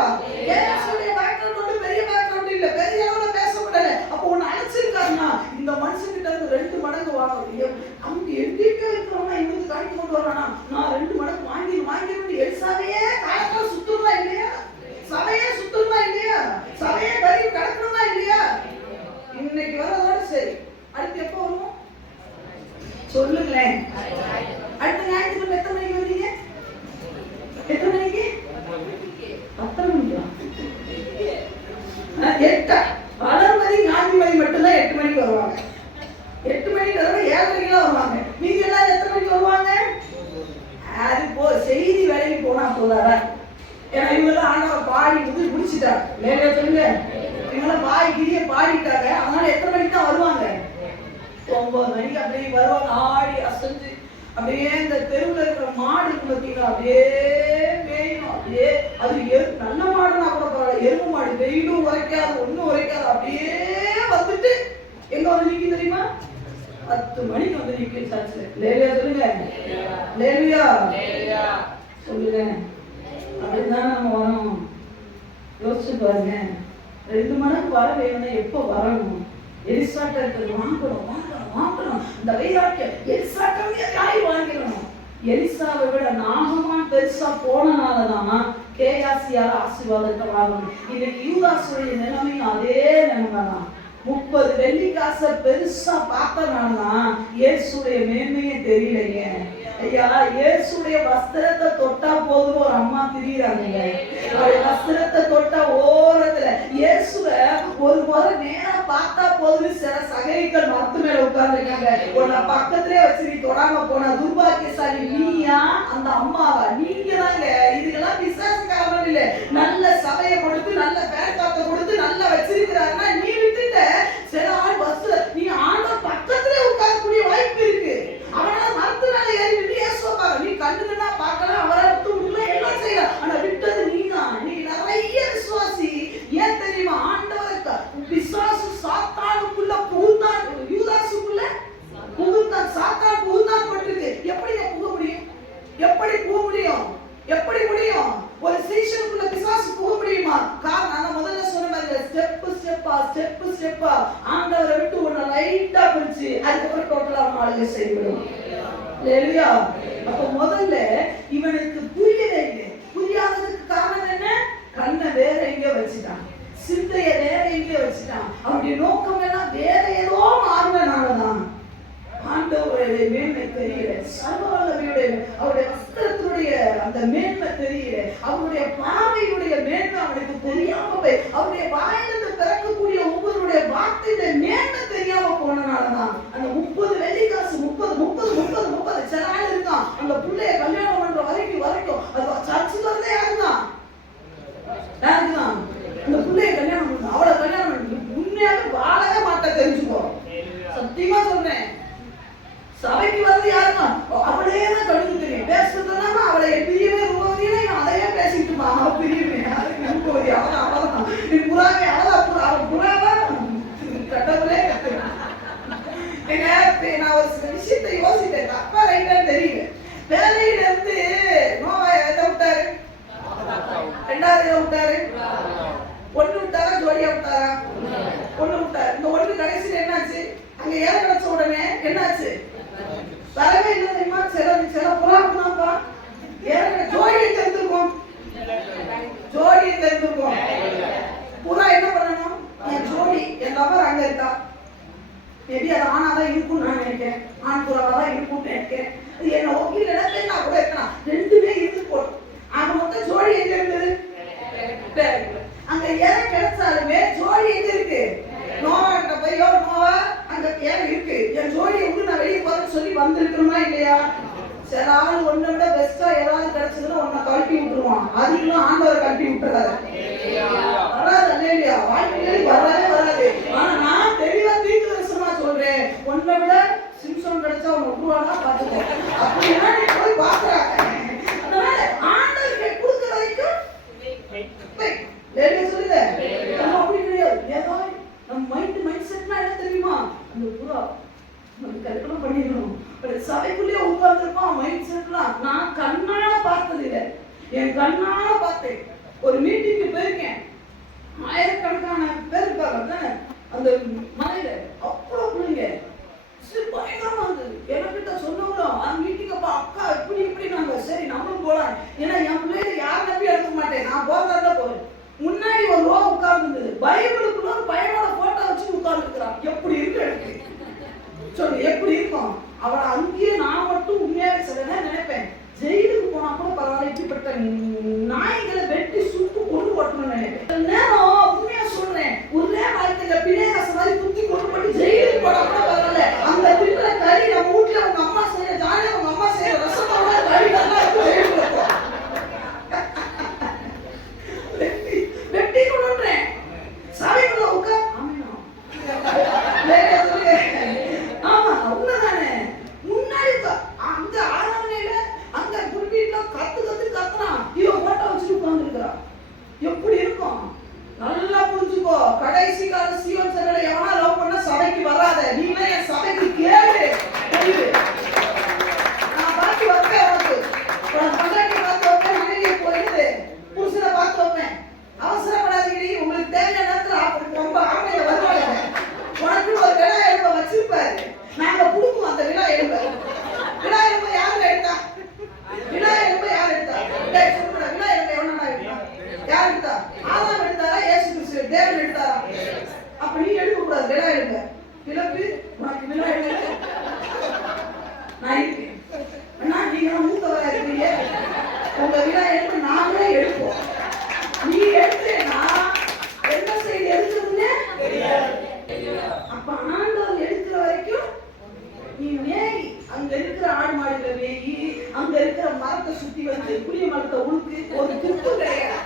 ஏசுடைய பேக்ரவுண்ட் ஒன்று பெரிய பேக்ரவுண்ட் இல்ல, பெரிய அளவுல பேசப்படல. அப்போ ஒன்னு அழைச்சிருக்காருன்னா இந்த மனுஷன்கிட்ட இருந்து 2 மடங்கு வாங்கணும். அவங்க எங்கேயோ இருக்கிறவங்க இவனுக்கு காட்டி கொண்டு வரானா? நான் 2 மடங்கு வாங்கிட்டு எலிசாவையே காலத்துல சுத்தமா இல்லையா? சபையே சுத்தமா இல்லையா? சபையே கறி கடக்கணுமா இல்லையா? இன்னைக்கு வரதோட சரி. அடுத்து எப்போ வருவோம் சொல்லுங்களேன். அடுத்த ஞாயிற்றுக்கிழமை எத்தனை மணிக்கு வருவீங்க? எத்தனை மணிக்கு? 10 மணிக்கா? 8 வளர்மதி ஞாயிற்றுமதி மட்டும்தான் 8 மணிக்கு வருவாங்க. 8 மணிக்கு வருவாங்க, 7 மணிக்கெல்லாம் வருவாங்க. நீங்க எல்லாரும் எத்தனை மணிக்கு வருவாங்க? அது போ செய்தி வேலைக்கு போனா போதாரா? ஏன்னா இவங்கெல்லாம் ஆண்டவரை பாடி முடிச்சுட்டாங்க. லேலியா சொல்லுங்க. இவங்கெல்லாம் கிரியை பாடிட்டாங்க. அதனால எத்தனை மணிக்கு தான் வருவாங்க? 9 மணிக்கு அப்படியே வருவாங்க. ஆடி அசைஞ்சு அப்படியே இந்த தெருவில் இருக்கிற மாடு பார்த்தீங்கன்னா அப்படியே மேயும். அப்படியே அது நல்ல மாடுனா கூட பரவாயில்ல, எருமை மாடு வெயிலும் உரைக்காது, ஒன்றும் உரைக்காது. அப்படியே வந்துட்டு எங்க வந்து நிற்கும் தெரியுமா? 10 மணிக்கு வந்து நிற்கும் சர்ச்சில். லேலியா சொல்லுங்க. லேலியா சொல்லுங்க. அப்படிதான் நம்ம வரணும். யோசிச்சு பாருங்க. 2 மடங்கு வர வேணும்னா எப்போ வரணும்? எலிசாட்ட இருக்கிறது வாங்கணும். இந்த வைராக்கியம் எலிசாட்டமே காய் வாங்கிடணும். எலிசாவை விட நாகமான் பெருசா போனனாலதான் கேயாசியால ஆசீர்வாதத்தை வாங்கணும். இன்னைக்கு யூதாசுடைய நிலைமையும் அதே நிலைமை தான். 30 வெள்ளிக்காசை பெருசா பார்த்தனாலதான் இயேசுடைய மேன்மையே தெரியலைங்க. ஐயா இயேசுடைய வஸ்திரத்தை தொட்டா போதும் ஒரு அம்மா திரியிறாங்க. வஸ்திரத்தை தொட்டா ஓரத்துல இயேசுவ ஒரு முறை நேரா பார்த்தா போதும் சில சகைகள் மரத்து மேல உட்கார்ந்துருக்காங்க. உன்னை பக்கத்திலே வச்சு நீ தொடாம போனா துர்பாக்கியசாலி நீயா அந்த அம்மாவா? நீங்க தாங்க. இதுக்கெல்லாம் விசாரிக்காமல் இல்ல. நல்ல சபையை கொடுத்து நல்ல பேர்காத்தை கொடுத்து நல்லா வச்சிருக்கிறாருன்னா நீ விட்டுட்ட. சில ஆள் பஸ் நீ ஆண்டவர் பக்கத்திலே உட்காரக்கூடிய வாய்ப்பு இருக்கு. அவனால மரத்து மேல ஏறி விட்டு ஏசுவாங்க. நீ கண்ணுன்னா பார்க்கலாம், அவரை எல்லாம் செய்யலாம். ஆனா விட்டது நீதான். நீ நிறைய விசுவாசி. ஏன் தெரியுமா? ஆண்டவரை இருப்பா. ஆண்டவரை விட்டு உன்னை லைட்டா பிரிச்சு அதுக்கப்புறம் டோட்டலா அவன் ஆளுகை செய்யணும். இல்லையா? அப்ப முதல்ல இவனுக்கு புரியவே இல்லை. புரியாததுக்கு காரணம் என்ன? கண்ணை வேற எங்க வச்சுட்டான், சிந்தைய வேற எங்க வச்சுட்டான். அவருடைய நோக்கம் எல்லாம் வேற ஏதோ மாறினாலதான். ஆண்டவருடைய மேன்மை தெரியல, சர்வவல்லமையுடைய அவருடைய வஸ்திரத்தினுடைய அந்த மேன்மை தெரியல, அவருடைய பார்வையுடைய மேன்மை அவனுக்கு தெரியாம போய், அவருடைய வாயிலிருந்து பிறக்கக்கூடிய ஒவ்வொருடைய வார்த்தையுடைய மேன்மை தெரியாம போனனாலதான் அந்த 30 வெள்ளிக்காசு 30 சில ஆள் இருக்கான். அந்த பிள்ளைய கல்யாணம் பண்ற வரைக்கும் அது சர்ச்சுக்கு வரதே யாருதான் அந்த பிள்ளைய கல்யாணம் பண்ண, அவளை கல்யாணம் பண்ணி உண்மையாவே வாழவே மாட்ட தெரிஞ்சுக்கோ. சத்தியமா சொல்றேன். சபைக்கு வந்து யாருமா அவளே தான் கடுகு தெரியும். பேசுறதுனா அவளை பிரியவே ரூபாவதினா அதையே பேசிட்டு இருப்பான். அவன் பிரியவே ரூபாவதி அவதான் நீ புறாவே அவள் புறாவா கடவுளே ஏங்க. நான் ஒரு சில விஷயத்தை யோசிட்டேன், தப்பா ரைட்டான்னு தெரியல. வேலையில இருந்து நோவா எதை விட்டாரு? 2வது விட்டாரு. ஒண்ணு விட்டாரா ஜோடியா விட்டாரா? ஒண்ணு விட்டாரு. இந்த ஒண்ணு கடைசியில் என்னாச்சு? அங்க ஏற கிடைச்ச உடனே என்னாச்சு? வரவே இல்லை தெரியுமா? சில புறாப்பா ஜோடியை தெரிஞ்சிருக்கோம். புறா என்ன பண்ணணும்? என் ஜோடி என் லவர் அங்க இருக்கா, மேபி அது ஆனாதான் இருக்கும்னு நான் நினைக்கிறேன், ஆண் புறாவாதான் இருக்கும்னு நினைக்கிறேன். என்ன இல்லைன்னா பெண்ணா கூட இருக்கலாம், ரெண்டுமே இருந்து போடும். அது மொத்தம் ஜோடி எங்க இருந்தது? அங்க ஏற கிடைச்சாலுமே ஜோடி எங்க இருக்கு? நோவா கிட்ட போய் நோவா அங்க ஏற இருக்கு, என் ஜோடியை விட்டு நான் வெளியே போறேன்னு சொல்லி வந்திருக்கணுமா இல்லையா? சில ஆள் ஒன்னை விட பெஸ்டா ஏதாவது கிடைச்சதுன்னா உன்னை கழட்டி விட்டுருவான். அது இன்னும் ஆண்டவர் கழட்டி விட்டுறாரு. வராது இல்லையா? வாழ்க்கையில வரவே வராது. ஆனா நான் தெளிவா தீர்க்கதரிசனமா சொல்றேன், உன்னை விட சிம்சன் கிடைச்சா உன்னை விட்டுருவானா பாத்துக்கோ. அப்படின்னா நீ போய் பாக்குறாங்க. அதனால ஆண்டவர் கொடுக்குற வரைக்கும் சொல்லுங்க. அப்படி கிடையாது. ஏதாவது நம்ம மைண்ட் செட்னா என்ன தெரியுமா? அந்த புறா நம்ம கல்பனை பண்ணிடணும். சபைக்குள்ளேயே உட்கார்ந்துருப்பான். மைண்ட் செட்லாம் நான் கண்ணால பார்த்தது இல்லை, என் கண்ணால பார்த்தேன். ஒரு மீட்டிங்கு போயிருக்கேன், ஆயிரக்கணக்கான பேர் இருப்பாங்க அந்த மலையில, அவ்வளவு பிள்ளைங்க பயங்கரமா இருந்தது. எனக்கிட்ட சொன்னவங்களும் அந்த மீட்டிங்கப்பா அக்கா இப்படி நாங்க சரி நம்மளும் போலாம். ஏன்னா என் பிள்ளைங்க யார் நம்பி எடுக்க மாட்டேன், நான் போறதா போறேன். முன்னாடி ஒரு ரோ உட்கார்ந்து இருந்தது, பைபிளுக்குள்ள ஒரு பையனோட போட்டோ வச்சு உட்கார்ந்து இருக்கிறான். எப்படி இருக்கு எனக்கு சொல்லு, எப்படி இருக்கும்? அவளை அங்கேயே நான் மட்டும் உண்மையாவே சொல்ல நினைப்பேன், ஜெயிலுக்கு போனா கூட பரவாயில்ல, இப்படிப்பட்ட நாய்களை வெட்டி சுட்டு கொண்டு போட்டணும்னு நினைப்பேன். நேரம் உண்மையா சொல்றேன், ஒரே வாழ்க்கையில பிள்ளைகாச மாதிரி குத்தி கொண்டு போட்டு ஜெயிலுக்கு போனா கூட பரவாயில்ல. அந்த பிள்ளை கறி நம்ம வீட்டுல உங்க அம்மா செய்யற ஜாலியா உங்க அம்மா செய்யற ரசத்தோட கறி நல்லா இருக்கும், ஜெயிலுக்கு இருக்கும். வெட்டி கொண்டுறேன் சபைக்குள்ள உட்கார். ஆமா உண்மைதானே. முன்னாடி அங்க ஆராதனையில அங்க குடிக்கிட்டு கத்துறான், இவன் போட்டோ வச்சுட்டு உட்கார்ந்துருக்கிறான். எப்படி இருக்கும்? நல்லா புரிஞ்சுக்கோ. கடைசி கால சீவன் சபையில எவனா லவ் பண்ண சபைக்கு வராத, நீங்க என் சபைக்கு கேளு. நான் பாக்கி வைப்பேன், உனக்கு பண்டாட்டி பார்த்து வைப்பேன், மனைவியை போயிடுது புருஷனை பார்த்து வைப்பேன். அவசரப்படாதீங்க, உங்களுக்கு தேவையான நேரத்தில் அப்படி ரொம்ப ஆமையில வருவாங்க. உனக்கு ஒரு விழா எழுப்ப வச்சிருப்பாரு, நாங்க புடுங்குவோம் அந்த விழா எழுப்ப. விழா எழுப்ப யாரு எடுத்தா? விழா எழுப்ப யார் எடுத்தா? சொல்லுடா, விழா எழுப்ப எவனா எடுத்தா? யார் எடுத்தா? ஆதாம் எடுத்தாரா? இயேசு கிறிஸ்து தேவன் எடுத்தாரா? அப்ப நீ எடுக்க கூடாது. விழா எழுப்ப கிளப்பி உனக்கு விழா எழுப்ப நான் இருக்கேன். அண்ணா நீங்க மூத்தவரா இருக்கீங்க, உங்க விழா எழுப்ப நாங்களே எடுப்போம். நீ எடுத்தேன்னா என்ன செய்தி எடுக்கிறதுன்னு அப்ப ஆண்டவர் எடுக்கிற வரைக்கும் நீ மேய், அங்க இருக்கிற ஆடு மாடுகளை மேயி, அங்க இருக்கிற மரத்தை சுத்தி வந்து புளிய மரத்தை உழுக்கு, ஒரு துப்பு கிடையாது.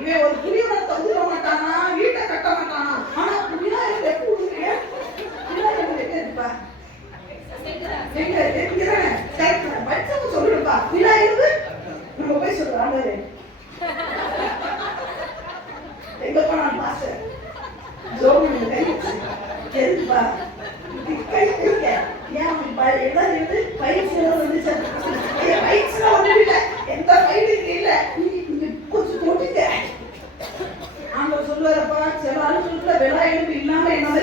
இவன் ஒரு புளிய மரத்தை உழுக மாட்டானா, வீட்டை கட்ட மாட்டானா. ஆனா விநாயகர் எப்படி உழுக்க? விநாயகர் எங்க இருப்பா? படிச்சவங்க சொல்லிடுப்பா. விநாயகர் நம்ம போய் சொல்றோம், ஆண்டவரே எங்க போனாலும் பாஸ்டர் ஜோமன் கை வச்சு எதுப்பா கை கைக்க ஏன் எல்லாம் இருந்து பயிற்சி வந்துச்சு. பயிற்சி ஒண்ணு இல்லை, எந்த பயிற்சி இல்லை, கொஞ்சம் தொட்டுங்க. ஆண்டவர் சொல்லுவாரப்பா, சில ஆளு சொல்ல விழா எழுப்பு இல்லாம என்னால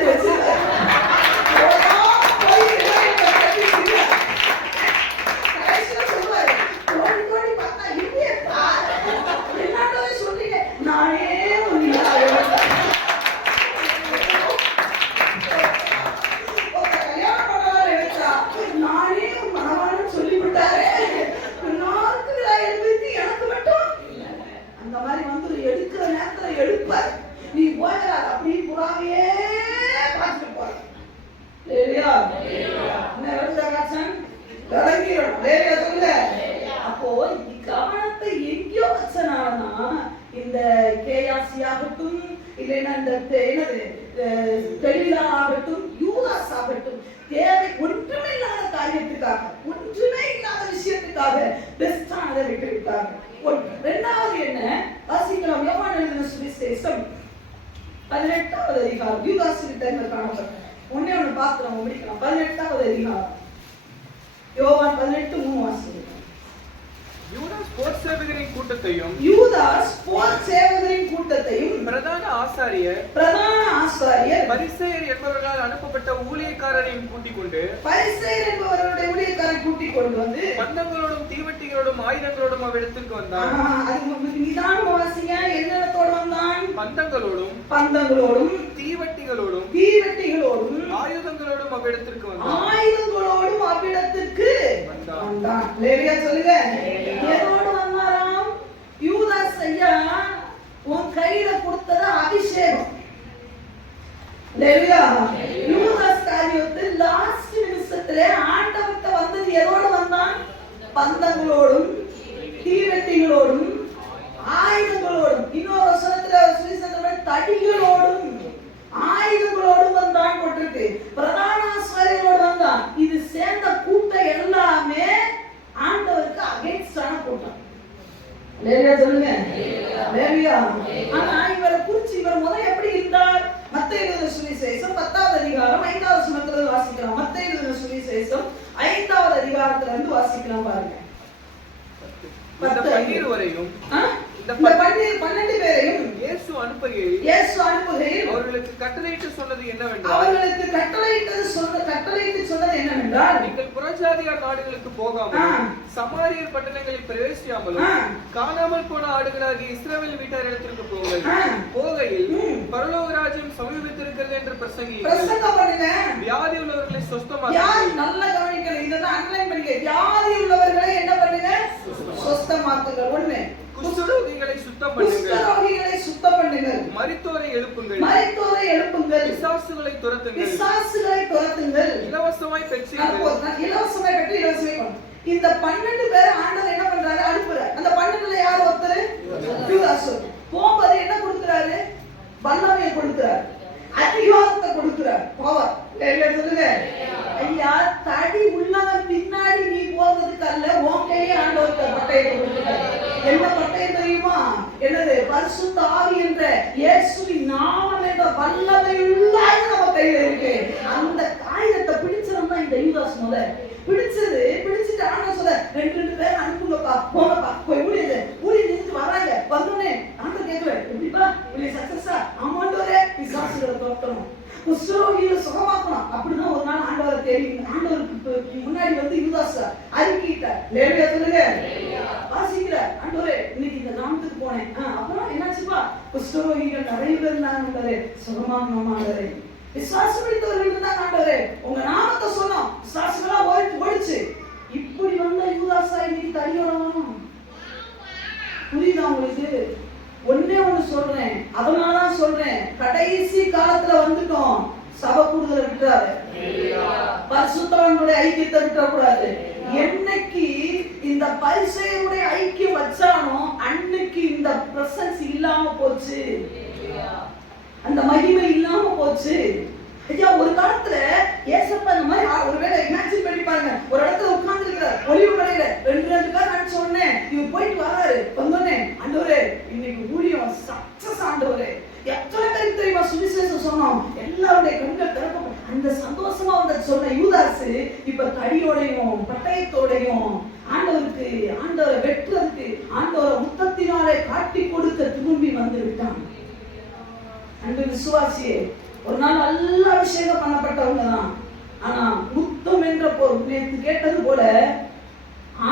இந்த கேயாசி ஆகட்டும், இல்லைன்னா இந்த என்னது தெளிலா ஆகட்டும், யூதாஸ் ஆகட்டும், தேவை ஒன்றுமே இல்லாத காரியத்துக்காக, ஒன்றுமே இல்லாத விஷயத்துக்காக பெஸ்டானதை விட்டு விட்டாங்க. இரண்டாவது என்ன வாசிக்கலாம், யோவான் எழுதின சுவிசேஷம் 18வது அதிகாரம். யூதாஸ் கிட்ட காணப்பட்ட ஒண்ணே ஒண்ணு பாக்குறோம், முடிக்கலாம். 18வது அதிகாரம் யோவான் 18:3 வாசிக்கலாம். யூதாஸ் போர் சேவகரின் கூட்டத்தையும் பிரதான ஆசாரியர் பரிசேயர் என்பவர்களால் அனுப்பப்பட்ட ஊழியக்காரரையும் கூட்டிக் கொண்டு வந்து பந்தங்களோடும் தீவட்டிகளோடும் ஆயுதங்களோடும் அவ்விடத்திற்கு வந்தான். பந்தங்களோடும் தீவட்டிகளோடும் ஆயுதங்களோடும் அவ்விடத்திற்கு வந்தான். லேவியா சொல்லுங்க, எதோடு வந்தாராம்? யூதாஸ் ஐயா உன் கையில கொடுத்தது அபிஷேகம். லேவியா யூதாஸ் காரியத்தில் லாஸ்ட் நிமிஷத்துல ஆண்டவர்கிட்ட வந்தது எதோடு வந்தான்? பந்தங்களோடும் தீவெட்டிகளோடும் ஆயுதங்களோடும், இன்னொரு வசனத்துல தடிகளோடும் ஆயுதங்களோடும் வந்தான் போட்டிருக்கு. பிரதான ஆசாரியரோடு வந்தான். இது சேர்ந்த கூட்டம் எல்லாமே ஆண்டவருக்கு அகைன்ஸ்டான கூட்டம். லேவியா சொல்லுங்க, லேவியா. ஆனா இவரை குறிச்சு இவர் முதல் எப்படி இருந்தார்? மத்தேயு எழுதின சுவிசேஷம் 10வது அதிகாரம் 5வது வசனத்துல வாசிக்கலாம். மத்தேயு எழுதின சுவிசேஷம் 5வது அதிகாரத்துல இருந்து வாசிக்கலாம் பாருங்க. இந்த 12 வரையும் இந்த 12 பேரையும் இயேசு அனுப்புகையில் அவர்களுக்கு கட்டளையிட்டு சொன்னது என்னவென்றால் நீங்கள் புறஜாதியார் நாடுகளுக்கு போகாமல் சமாரியர் பட்டணங்களில் பிரவேசியாமலும் காணாமல் போன ஆடுகளாகிய இஸ்ரவேல் வீட்டாரிடத்திற்கு போகையில் பரலோக ராஜ்யம் சமீபித்திருக்கிறது என்று பிரசங்கியுங்கள். வியாதி உள்ளவர்களை சுஸ்தமாக்குங்கள். நல்ல கவனிக்கணும், இதெல்லாம் அண்டர்லைன் பண்ணிக்க. வியாதி உள்ளவர்களை என்ன பண்ணுங்க? சுஸ்தமாக்குங்கள். ஒண்ணு, குஷ்டரோகிகளை சுத்தம் பண்ணுங்கள். மரித்தோரை எழுப்புங்கள். பிசாசுகளை துரத்துங்கள். இலவசமாய் பெற்றீர்கள். இந்த 12 பேர் ஆண்டவர் என்ன பண்றாரு? அனுப்புறாரு. அந்த 12ல யார் ஒருத்தர்? யூதாஸ். போகும்போது என்ன கொடுக்கிறாரு? வல்லமையை கொடுக்கிறார், அதிகாரத்தை கொடுக்கிறார், பவர். சொல்லுங்க ஐயா, தடி உள்ளவன் பின்னாடி நீ போகிறதுக்கு அல்ல, உன் கையே ஆண்டவர் பட்டயத்தை கொடுக்கிறார். என்ன பட்டயம் தெரியுமா? என்னது? பரிசுத்த ஆவி என்ற இயேசுவின் நாமம் என்ற வல்லமையுள்ள நம்ம கையில இருக்கு. அந்த ஆயுதத்தை பிடிச்சவன் இந்த யூதாஸ் முதல் பிடிச்சிட்டு ஆண்டவர் சொல்ல, 2 பேர் அனுப்புங்கப்பா, போங்கப்பா, போய் ஊழியர் வராங்க. வந்தோடனே ஆண்டவர் கேட்கல, எப்படிப்பா ஊழிய சக்சஸா? ஆமாண்டவரே, பிசாசுகளை துரத்தணும், குஷ்டரோகிகளை சுகமாக்கணும். அப்படிதான் ஒரு நாள் ஆண்டவரை தேடி ஆண்டவருக்கு முன்னாடி வந்து யூதாஸ் அறிக்கையிட்டார். லேவியா சொல்லுங்க, வாசிக்கிற ஆண்டவரே, இன்னைக்கு இந்த நாமத்துக்கு போனேன். அப்புறம் என்னாச்சுப்பா? குஷ்டரோகிகள் நிறைய பேர் இருந்தாங்க, சுகமாக்கணும் ஆண்டவரே. விசுவாசம் பிடித்தவர்கள் இருந்தாங்க ஆண்டவரே, உங்க நாமத்தை சொன்னோம், விசுவாசங்களா ஓடிச்சு. இப்படி வந்த யூதாஸா இன்னைக்கு தடியோடணும். புரியுதா உங்களுக்கு? ஒன்னே ஒண்ணு சொல்றேன், அதனாலதான் சொல்றேன், கடைசி காலத்துல வந்துட்டோம். சபை கூடுதலை விட்டுறாரு, பரிசுத்தவான்களுடைய ஐக்கியத்தை விட்டுறக்கூடாது. என்னைக்கு இந்த பரிசேயருடைய ஐக்கியம் வச்சானோ அன்னைக்கு இந்த பிரசன்ஸ் இல்லாம போச்சு, அந்த மகிமை இல்லாம போச்சு. ஐயா, ஒரு காலத்துல ஏசப்பா இந்த மாதிரி ஒருவேளை இமேஜின் பண்ணி பாருங்க, ஒரு இடத்துல உட்கார்ந்து இருக்கிறார் ஒளிவு மலையில, 2 பேர் நினைச்ச உடனே இவர் போயிட்டு வராரு. வந்தோடனே ஆண்டவரே இன்னைக்கு ஊழியம் சக்சஸ் ஆண்டவரே, எத்தனை பேருக்கு தெரியுமா சுவிசேஷம் சொன்னோம், எல்லாருடைய கண்கள் திறக்கப்படும். அந்த சந்தோஷமா வந்த சொன்ன யூதாஸ் இப்ப தடியோடையும் பட்டயத்தோடையும் ஆண்டவரை வெட்டுறதுக்கு, ஆண்டவரை முத்தத்தினாலே காட்டி கொடுக்க திரும்பி வந்து விட்டான். அன்பு விசுவாசியே, ஒரு நாள் நல்ல அபிஷேகம் பண்ணப்பட்டவங்க தான். ஆனா முத்தம் என்ற நேற்று கேட்டது போல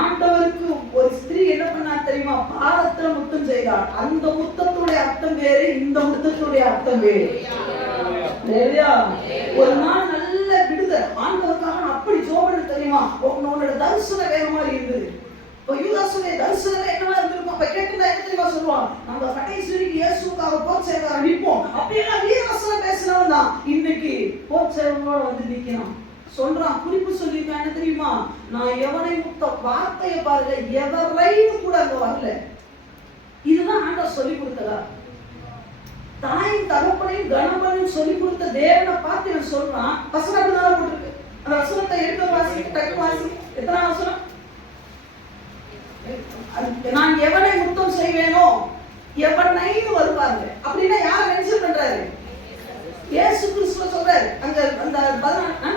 ஆண்டவருக்கு ஒரு ஸ்திரீ என்ன பண்ணா தெரியுமா? பாதத்துல முத்தம் செய்தார். அந்த முத்தத்துடைய அர்த்தம் வேறு, இந்த முத்தத்துடைய அர்த்தம் வேறு. ஒரு நாள் நல்ல விடுதல் ஆண்டவருக்காக அப்படி ஜோபன தெரியுமா? உன்னோட தரிசனம் வேற மாதிரி இருந்தது. இப்போ யூதாசுடைய தரிசனம் என்னவா இருந்திருக்கும்? அப்ப கேட்டுதான் என்ன தெரியுமா சொல்லுவான்? நம்ம கடைசி வரைக்கும் இயேசுக்காக போர்ச்சேவரை நிற்போம் அப்படியெல்லாம் வீரவசனம் பேசினவன் தான் இன்னைக்கு போர்ச்சேவரோட வந்து நிக்கிறான். சொல்றான், குறிப்பு சொல்லியிருக்கான் என்ன தெரியுமா? நான் எவனை முத்த வார்த்தையை பாருங்க, எவரைன்னு கூட அங்க வரல. இதுதான் ஆண்டவர் சொல்லி கொடுத்ததா? தாயின் தகப்பனையும் கனம் பண்ணி சொல்லி கொடுத்த தேவனை பார்த்து இவன் சொல்றான். வசனம் அப்படிதான் போட்டிருக்கு. அந்த வசனத்தை எடுத்து வாசி, டக்கு வாசி. எத்தனை வசனம்? நான் எவனை முத்தம் செய்வேனோ எவனைன்னு வருவாங்க. அப்படின்னா யார மென்ஷன் பண்றாரு? இயேசு கிறிஸ்துவ சொல்றாரு. அந்த அந்த 14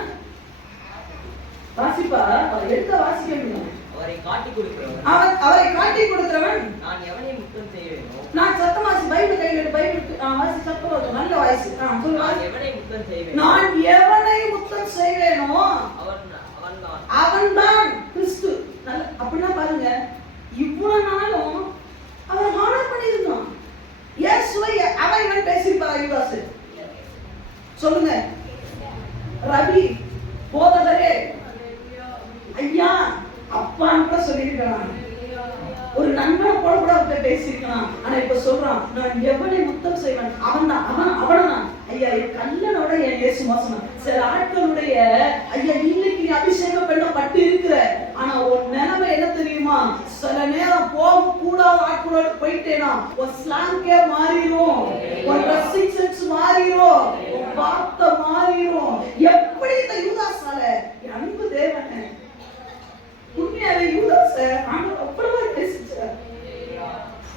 வாசிப்பா, எடுத்து வாசிக்க முடியும். அவரை காட்டி கொடுக்கிறவன், அவரை காட்டி கொடுக்கிறவன், நான் எவனை முத்தம் செய்வேனோ, நான் சத்தம் வாசி, பைபிள் கையில எடு, பைபிள் வாசி, சத்தம் வாசி, நல்ல வாய்ஸ். சொல்லு. நான் எவனை முத்தம் செய்வேனோ, நான் எவனை முத்தம் செய்வேனோ அவன்தான் கிறிஸ்து. அப்படின்னா பாருங்க, இவ்வளவு நாளும் அவர் ஹானர் பண்ணியிருந்தான். இயேசுவை அவன் இவன் பேசியிருப்பாரா யூதாஸ்? சொல்லுங்க. ரவி, போதகரே, ஐயா, அப்பான்னு கூட சொல்லியிருக்கலாம். ஒரு நண்பனை போல கூட அவர்கிட்ட பேசியிருக்கலாம். ஆனா இப்ப சொல்றான், நான் எவனை முத்தம் செய்வேன் அவன்தான், அவனதான். ஐயா, என் கல்லனோட என் இயேசு மோசம். சில ஆட்களுடைய ஐயா, இன்னைக்கு நீ அபிஷேகம் பண்ணப்பட்டு இருக்கிற, ஆனா உன் நிலைமை என்ன தெரியுமா? சில நேரம் போக கூடாத ஆட்களோட போயிட்டேனா உன் ஸ்லாங்கே மாறிடும், உன் ட்ரெஸ்ஸிங் சென்ஸ் மாறிடும், உன் வார்த்தை மாறிடும். எப்படி இந்த யூதாஸால அன்பு தேவனே, உண்மையாவே யூதாஸ ஆண்டவர் அவ்வளவு பேசிச்சார்.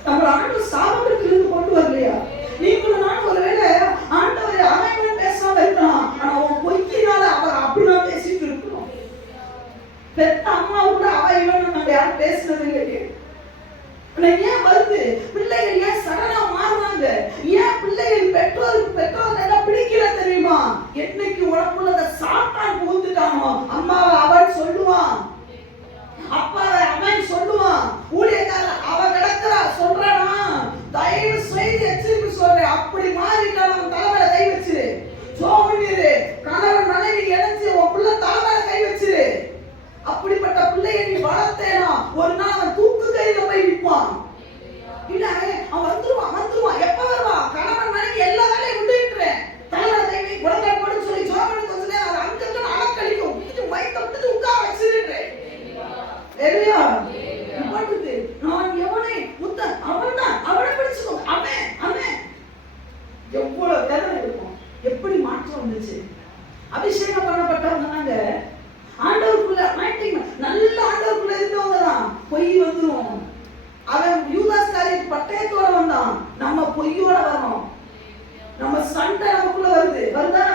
நம்ம ஆண்டவர் சாபத்திற்கு இருந்து கொண்டு வரலையா? நீங்களும் நான் ஒருவேளை ஆண்டவரை அவன் பேசாம இருக்கலாம், ஆனா உன் பொய்யினால அவர் அப்படிதான் பேசிட்டு இருக்கணும். பெத்த அம்மா கூட அவ இவன் நம்ம யாரும் பேசுறது இல்லையே. ஏன் வருது? பிள்ளைகள் ஏன் சடனா மாறுவாங்க? ஏன் பிள்ளைகள் பெற்றோர் பிடிக்கல தெரியுமா? என்னைக்கு உனக்குள்ள அந்த சாத்தான் புகுந்துட்டானோ, அம்மாவை அவன் சொல்லுவான், அப்பாவை அவன் சொல்லுவான், ஊழியக்காரன் அவ கிடக்குறா சொல்றானா, தயவு செய்து எச்சரிக்கை சொல்றேன். அப்படி மாறிட்டான் அவன் தலைமையில கை வச்சிரு. ஜோமனிரு, கணவன் மனைவி இணைச்சு உன் பிள்ளை தலைமையில கை வச்சிரு. அப்படிப்பட்ட பிள்ளையை நீ வளர்த்தேனா ஒரு நாள் அவன் தூக்கு கையில போய் நிற்பான். இல்ல அவன் வந்துருவான். எப்ப வருவான்? கணவன் மனைவி எல்லா வேலையும் விட்டுறேன், தலைமையில கை வை, உடனே போடுன்னு சொல்லி ஜோமனி கொஞ்ச நேரம் அங்கங்க அலக்கழிக்கும், வயிற்ற விட்டு உட்கார வச்சிருக்கிறேன். நான் எவனை முத்தம் அவன்தான், அவனை பிடிச்சுக்கோங்க, அவன் எவ்வளவு வேதனை இருக்கும். எப்படி மாற்றம் வந்துச்சு? அபிஷேகம் பண்ணப்பட்டவங்க ஆண்டவருக்குள்ள நல்ல ஆண்டவருக்குள்ள இருந்தவங்க தான். பொய் வந்துடும். அவன் யூதாஸ் காரியத்துக்கு பட்டயத்தோட வந்தான். நம்ம பொய்யோட வரணும். நம்ம சண்டை நமக்குள்ள வருதா?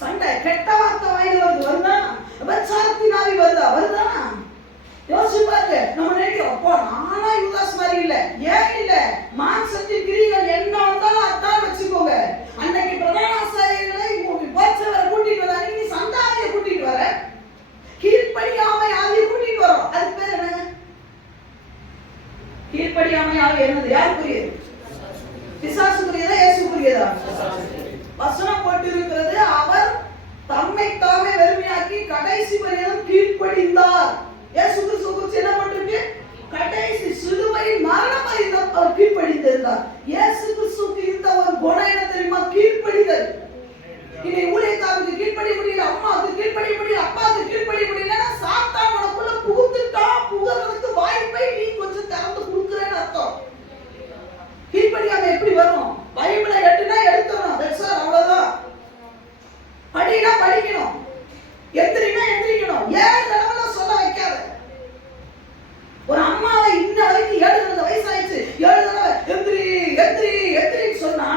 சண்டை, கெட்ட வார்த்தை வாயில வருதா? விபச்சாரத்தினாவி வருதா? யோசிச்சு பாருங்க. நம்ம நினைக்கிறோம், அப்போ நானா யூதாஸ் மாதிரி இல்ல. ஏன் இல்ல? மாம்சத்தின் கிரியைகள் என்ன வந்தாலும் அதான் வச்சுக்கோங்க. அன்னைக்கு பிரதான ஆசாரியர்களை விபச்சார கூட்டிட்டு வர, நீ சந்தாவியை கூட்டிட்டு வர, கீழ்ப்படியாமை ஆவியை கூட்டிட்டு வரோம். அதுக்கு பேர் என்ன? கீழ்ப்படியாமை ஆவி என்னது? யாருக்குரியது? பிசாசுக்குரியதா இயேசுக்குரியதா? வசனம் போட்டு இருக்கிறது, அவர் தம்மை தாமே வெறுமையாக்கி கடைசி பரியந்தம் கீழ்ப்படிந்தார். இயேசு கிறிஸ்து என்ன பண்ணிருக்கு? கடைசி சிலுவையின் மரணம் பரியந்தம் அவர் கீழ்ப்படிந்திருந்தார். இயேசு கிறிஸ்துவுக்கு இருந்த ஒரு குணம் என்ன தெரியுமா? கீழ்ப்படிதல். இனி ஊழியக்காரருக்கு கீழ்ப்படிய முடியல, அம்மாவுக்கு கீழ்ப்படிய முடியல, அப்பாவுக்கு கீழ்ப்படிய முடியலன்னா சாத்தான் உனக்குள்ள புகுறதுக்கு வாய்ப்பை நீ கொஞ்சம் திறந்து கொடுக்குறேன்னு அர்த்தம். கீழ்ப்படியாம எப்படி வரும்? பைபிளை எட்டுனா எடுத்துடணும், அவ்வளவுதான். படினா படிக்கணும், எந்திரினா எந்திரிக்கணும். 7 தடவை சொல்ல வைக்காத. ஒரு அம்மாவை இன்ன வரைக்கும் 7 வயசாயிடுச்சு 7 தடவை எந்திரி எந்திரி எந்திரின்னு சொன்னா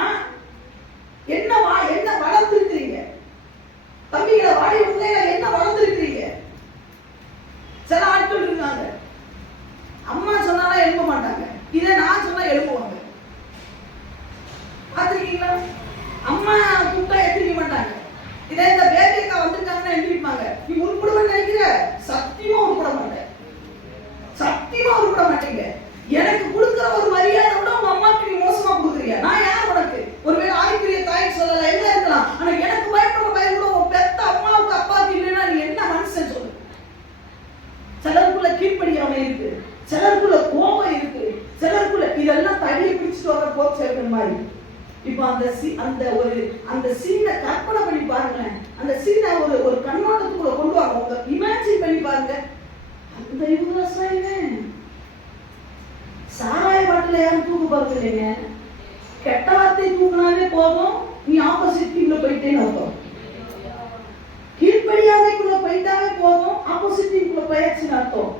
என்ன வளர்ந்துருக்கீங்க? தம்பிகளை வாடி பிள்ளைகளை என்ன வளர்ந்துருக்கீங்க? சில ஆட்கள் இருக்காங்க, அம்மா சொன்னாலும் எழுப்ப மாட்டாங்க, இதை நான் சொன்னா எழுப்புவாங்க. பார்த்துருக்கீங்களா? அம்மா கூப்பிட்டா எந்திரிக்க மாட்டாங்க. இதே இந்த பேபிக்கா வந்திருக்காங்கன்னா எழுதிருப்பாங்க. நீ உருப்பிடுவேன்னு நினைக்கிற? சத்தியமா உருப்பிட மாட்டேன், சத்தியமா உருப்பிட மாட்டீங்க. எனக்கு கொடுக்குற ஒரு மரியாதை விட உங்க அம்மாவுக்கு நீ மோசமா கொடுக்குறீங்க. நான் யார் உனக்கு? ஒருவேளை ஆய்க்குரிய தாய் சொல்லல, என்ன இருக்கலாம், ஆனா எனக்கு பயப்படுற பயம் கூட உன் பெத்த அம்மாவுக்கு அப்பாவுக்கு இல்லைன்னா நீ என்ன மனுஷன் சொல்லு. சிலருக்குள்ள கீழ்ப்படியாம இருக்கு, சிலருக்குள்ள கோபம் இருக்கு, சிலருக்குள்ள இதெல்லாம் தடியை பிடிச்சிட்டு வர போச்சு மாதிரி. இப்போ அந்த சீனை கற்பனை பண்ணி பாருங்க. அந்த சீனை ஒரு கண்ணோட்டத்துக்குள்ள கொண்டு வாங்க, இமேஜின் பண்ணி பாருங்க. அந்த யூதாஸ் சாராய பாட்டில யாரும் தூக்கு போற போறது இல்லைங்க. கெட்ட வார்த்தை தூக்கினாலே போதும், நீ ஆப்போசிட் டீம்ல போயிட்டேன்னு அர்த்தம். கீழ்ப்படியாதைக்குள்ள போயிட்டாவே போதும், ஆப்போசிட் டீம்ல போயாச்சுன்னு அர்த்தம்.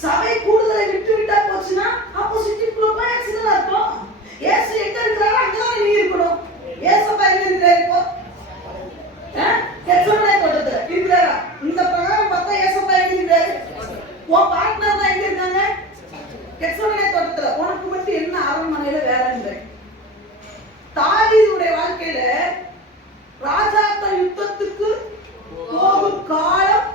சபை கூடுதலை விட்டு விட்டா போச்சுன்னா ஆப்போசிட் டீம்ல போயாச்சுன்னு அர்த்தம். இயேசு எங்க இருக்கிறாரோ அங்கதான் நீ இருக்கணும். இயேசப்பா எங்க இருக்கிறாரு இப்போ? கெத்செமனே தோட்டத்துல இருக்கிறாரா? இந்த பிரகாரம் பார்த்தா இயேசப்பா எங்க இருக்கிறாரு? உன் பார்ட்னர் தான் எங்க இருக்காங்க? கெத்செமனே தோட்டத்துல. உனக்கு மட்டும் என்ன அரண்மனையில வேலைன்ற? தாவீதுடைய வாழ்க்கையில ராஜாக்கள் யுத்தத்துக்கு போகும் காலம்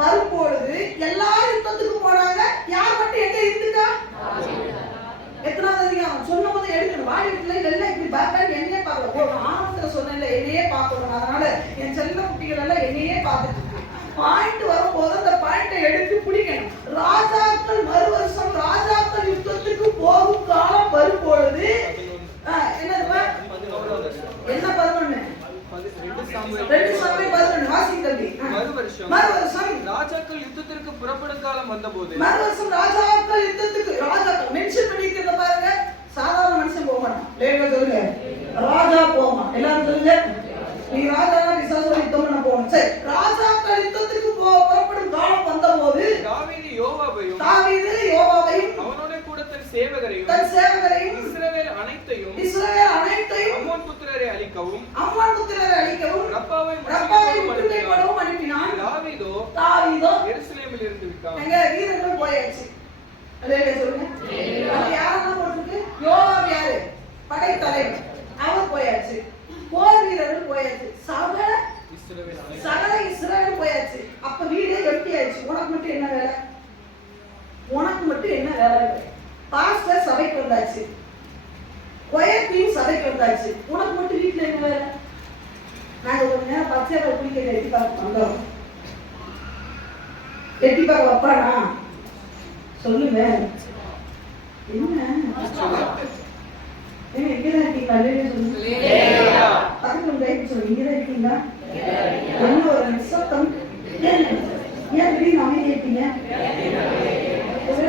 வரும்பொழுது எல்லா யுத்தத்துக்கு போனாங்க. யார் மட்டும் எங்க இருந்துட்டா? எத்தனாவது அதிகம் சொன்ன போது எடுக்கணும். வாடி வீட்டுல எல்லாம் இப்படி பார்க்க என்னையே பார்க்கல. ஆரம்பத்துல சொன்னேன்ல என்னையே பார்க்கணும். அதனால என் செல்ல குட்டிகள் எல்லாம் என்னையே பார்த்துட்டு பாயிண்ட் வரும்போது அந்த பாயிண்டை எடுத்து பிடிக்கணும். ராஜாக்கள் மறு வருஷம் ராஜாக்கள் யுத்தத்துக்கு போகும் காலம் வரும்பொழுது என்னதுமா என்ன 11 ராஜாக்கள் யுத்தத்திற்கு புறப்படும் காலம் வந்தபோது ராஜாக்கள் யுத்தத்துக்கு ராஜாக்கள் மென்ஷன் பண்ணிருக்கிறத பாருங்க. சாதாரண மனுஷன் போக மாட்டான். லேட்டா சொல்லுங்க, ராஜா போமா. எல்லாரும் சொல்லுங்க, நீ ராஜா விசாசம் யுத்தம் பண்ண போகணும். சரி, ராஜாக்கள் யுத்தத்துக்கு புறப்படும் காலம் வந்தபோது தாவீது யோவாபையும் அவனோட கூட தன் சேவகரையும் இஸ்ரவேல் அனைத்தையும் அம்மோன் புத்திரரை அழிக்கவும் ரப்பாவை முற்றுகையிடவும் அனுப்பினான். தாவீதோ எருசலேமில் இருந்து விட்டான். எங்க வீரர்கள் போயாச்சு. அல்லேலூயா சொல்லுங்க. அது யாரெல்லாம் போட்டுருக்கு? யோவாப் யாரு? படைத்தலைவர். அவர் போயாச்சு. போர் வீரர்கள் போயாச்சு. சகல இஸ்ரவேல் போயாச்சு. அப்ப வீடே எம்டி ஆயிடுச்சு. உனக்கு மட்டும் என்ன வேலை? பாஸ்டர் சபைக்கு வந்தாச்சு, கொயர் டீம் சபைக்கு வந்தாச்சு. உனக்கு மட்டும் வீட்டுல என்ன வேலை? நாங்க ஒரு நேரம் பச்சையாவை குளிக்க எட்டி பார்க்க வந்தோம். எட்டி பார்க்க வைப்பானா? சொல்லுங்க என்ன இங்கதான் இருக்கீங்களா? சொல்லுங்க, பக்கத்துல கைக்கு சொல்லுங்க, இங்கதான் இருக்கீங்களா? என்ன ஒரு நிசப்தம்? ஏன் திடீர்னு அமைதியாயிட்டீங்க?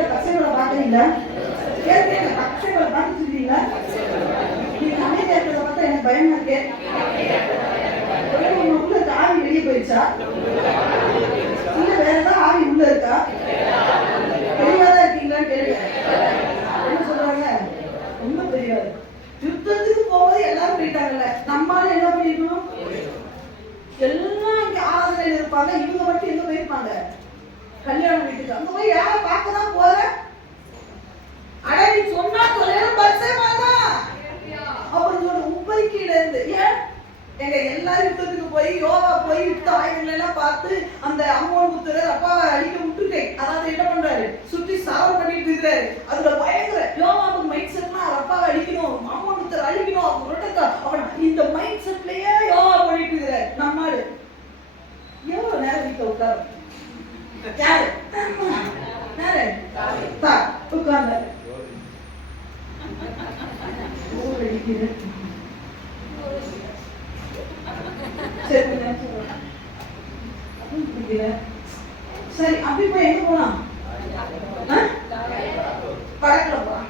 பச்சைகளை பாக்குறீங்களா? பச்சைகளை பார்த்துருக்கீங்களா? நீங்க அமைதியா இருக்கிறத பார்த்தா எனக்கு பயமா இருக்கே. உள்ள ஆவி வெளியே போயிடுச்சா? இல்ல வேற ஏதாவது ஆவி உள்ள இருக்கா? தெளிவாதான் இருக்கீங்களான்னு கேளுங்க. என்ன சொல்றாங்க? ரொம்ப தெரியாது. யுத்தத்துக்கு போகும்போது எல்லாரும் போயிட்டாங்கல்ல, நம்மளால என்ன பண்ணிருக்கணும்? எல்லாம் இங்க ஆராதனையில இருப்பாங்க. இவங்க மட்டும் எங்க போயிருப்பாங்க? கல்யாண வீட்டுக்கு. அங்க போய் யாரை பார்க்கதான் போற? அடவி சொன்னா சொல்லேன் பச்சைமாதான் அப்புறம் சொல்ற உப்பரிக்கையில இருந்து ஏன் எங்க எல்லா யுத்தத்துக்கு போய் யோகா போய் யுத்த ஆயுதங்கள் எல்லாம் பார்த்து அந்த அம்மோன் புத்திரர் அப்பாவை அழிக்க விட்டுருக்கை. அதாவது என்ன பண்றாரு? சுற்றி சாவல் பண்ணிட்டு இருக்கிறாரு. அதுல பயங்கர யோகாவுக்கு மைண்ட் செட்னா அப்பாவை அழிக்கணும், அம்மோன் புத்திரர் அழிக்கணும். அவன் இந்த மைண்ட் செட்லயே யோகா பண்ணிட்டு இருக்கிறாரு. நம்மாடு எவ்வளவு நேரம் வீட்டுல உட்காரு? யாரு உட்கார்ந்தாரு. சரி, அப்படி போய் எங்க போலாம்? படக்குல போலாம்,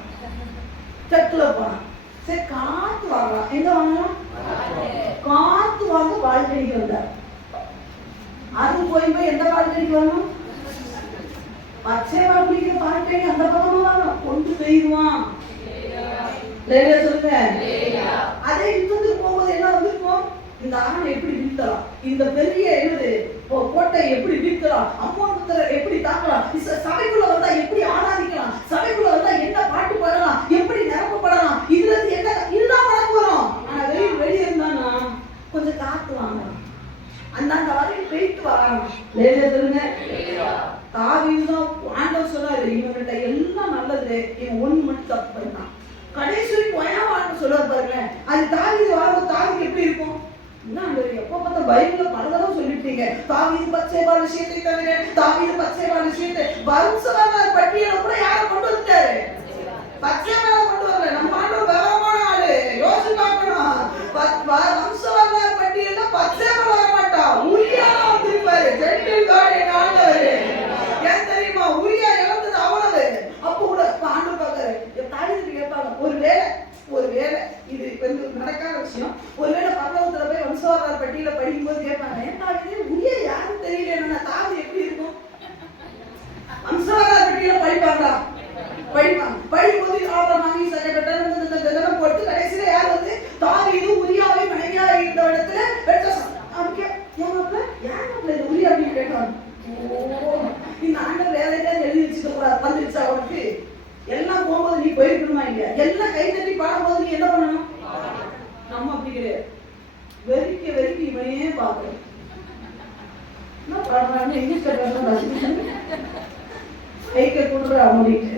தெற்குல போலாம். சரி, காத்து வாங்கலாம். எங்க வாங்கலாம்? காத்து வாங்க பால்கனிக்கு வந்தார். அது போய் எந்த பால்கனிக்கு வரணும்? பச்சை வாழ்க்கைக்கு பால்கனி அந்த பக்கமா வரணும். கொண்டு போயிடுவான். சொல்லுங்க. அதே யுத்தத்துக்கு போகும்போது என்ன வந்திருக்கும்? இந்த ஆணை எப்படி வீழ்த்தலாம், இந்த பெரிய என்னது கோட்டை எப்படி வீழ்த்தலாம், அம்மோன் புத்திரரை எப்படி தாக்கலாம், சபைக்குள்ள வந்தா எப்படி ஆராதிக்கலாம், சபைக்குள்ள வந்தா என்ன பாட்டு பாடலாம், எப்படி நிரப்பப்படலாம், இதுல இருந்து என்ன இதுதான் வழக்கு வரும். ஆனா வெளியே இருந்தானா கொஞ்சம் காத்து வாங்கலாம். அந்த வரைக்கும் போயிட்டு வராங்க. சொல்லுங்க. தாவீதுதான் ஆண்டவர் சொல்றாரு, இவன்கிட்ட எல்லாம் நல்லது, இவன் ஒண்ணு மட்டும் தப்பு பண்ணான். கடைசி போயான்னு சொல்லுவார் பாருங்க. அது தாவீது வாழ்வு தாவீது எப்படி இருக்கும்? எப்ப பார்த்தா பைபிள்ல பல தடவை சொல்லிட்டீங்க. தாவீது பச்சைபால் விஷயத்தை தவிர, தாவீது பச்சைபால் விஷயத்தை வம்சவரலாறு பட்டியல கூட யார கொண்டு வந்துட்டாரு? பச்சைபால கொண்டு வரல. நம்ம ஆண்டவர் விவரமான ஆளு, யோசிச்சு பார்க்கணும். வம்சவரலாறு பட்டியல பச்சைபால் வர மாட்டா, உரியா வந்திருப்பாரு. ஜென்டில் காட் என் ஆண்டவர். ஏன் தெரியுமா? உரியா இழந்தது அவ்வளவு. அப்ப கூட ஆண்டவர் பார்த்தாரு. தாவீது கேட்பாங்க, ஒரு என்ன பண்ணணும்? நம்ம அப்படி கிடையாது. வெறிக்க இவனையே பார்க்கணும். என்ன பாடுறாங்க? இங்கிலீஷ்ல பேசுறாங்க. கைக்க கொடுற முடிட்டு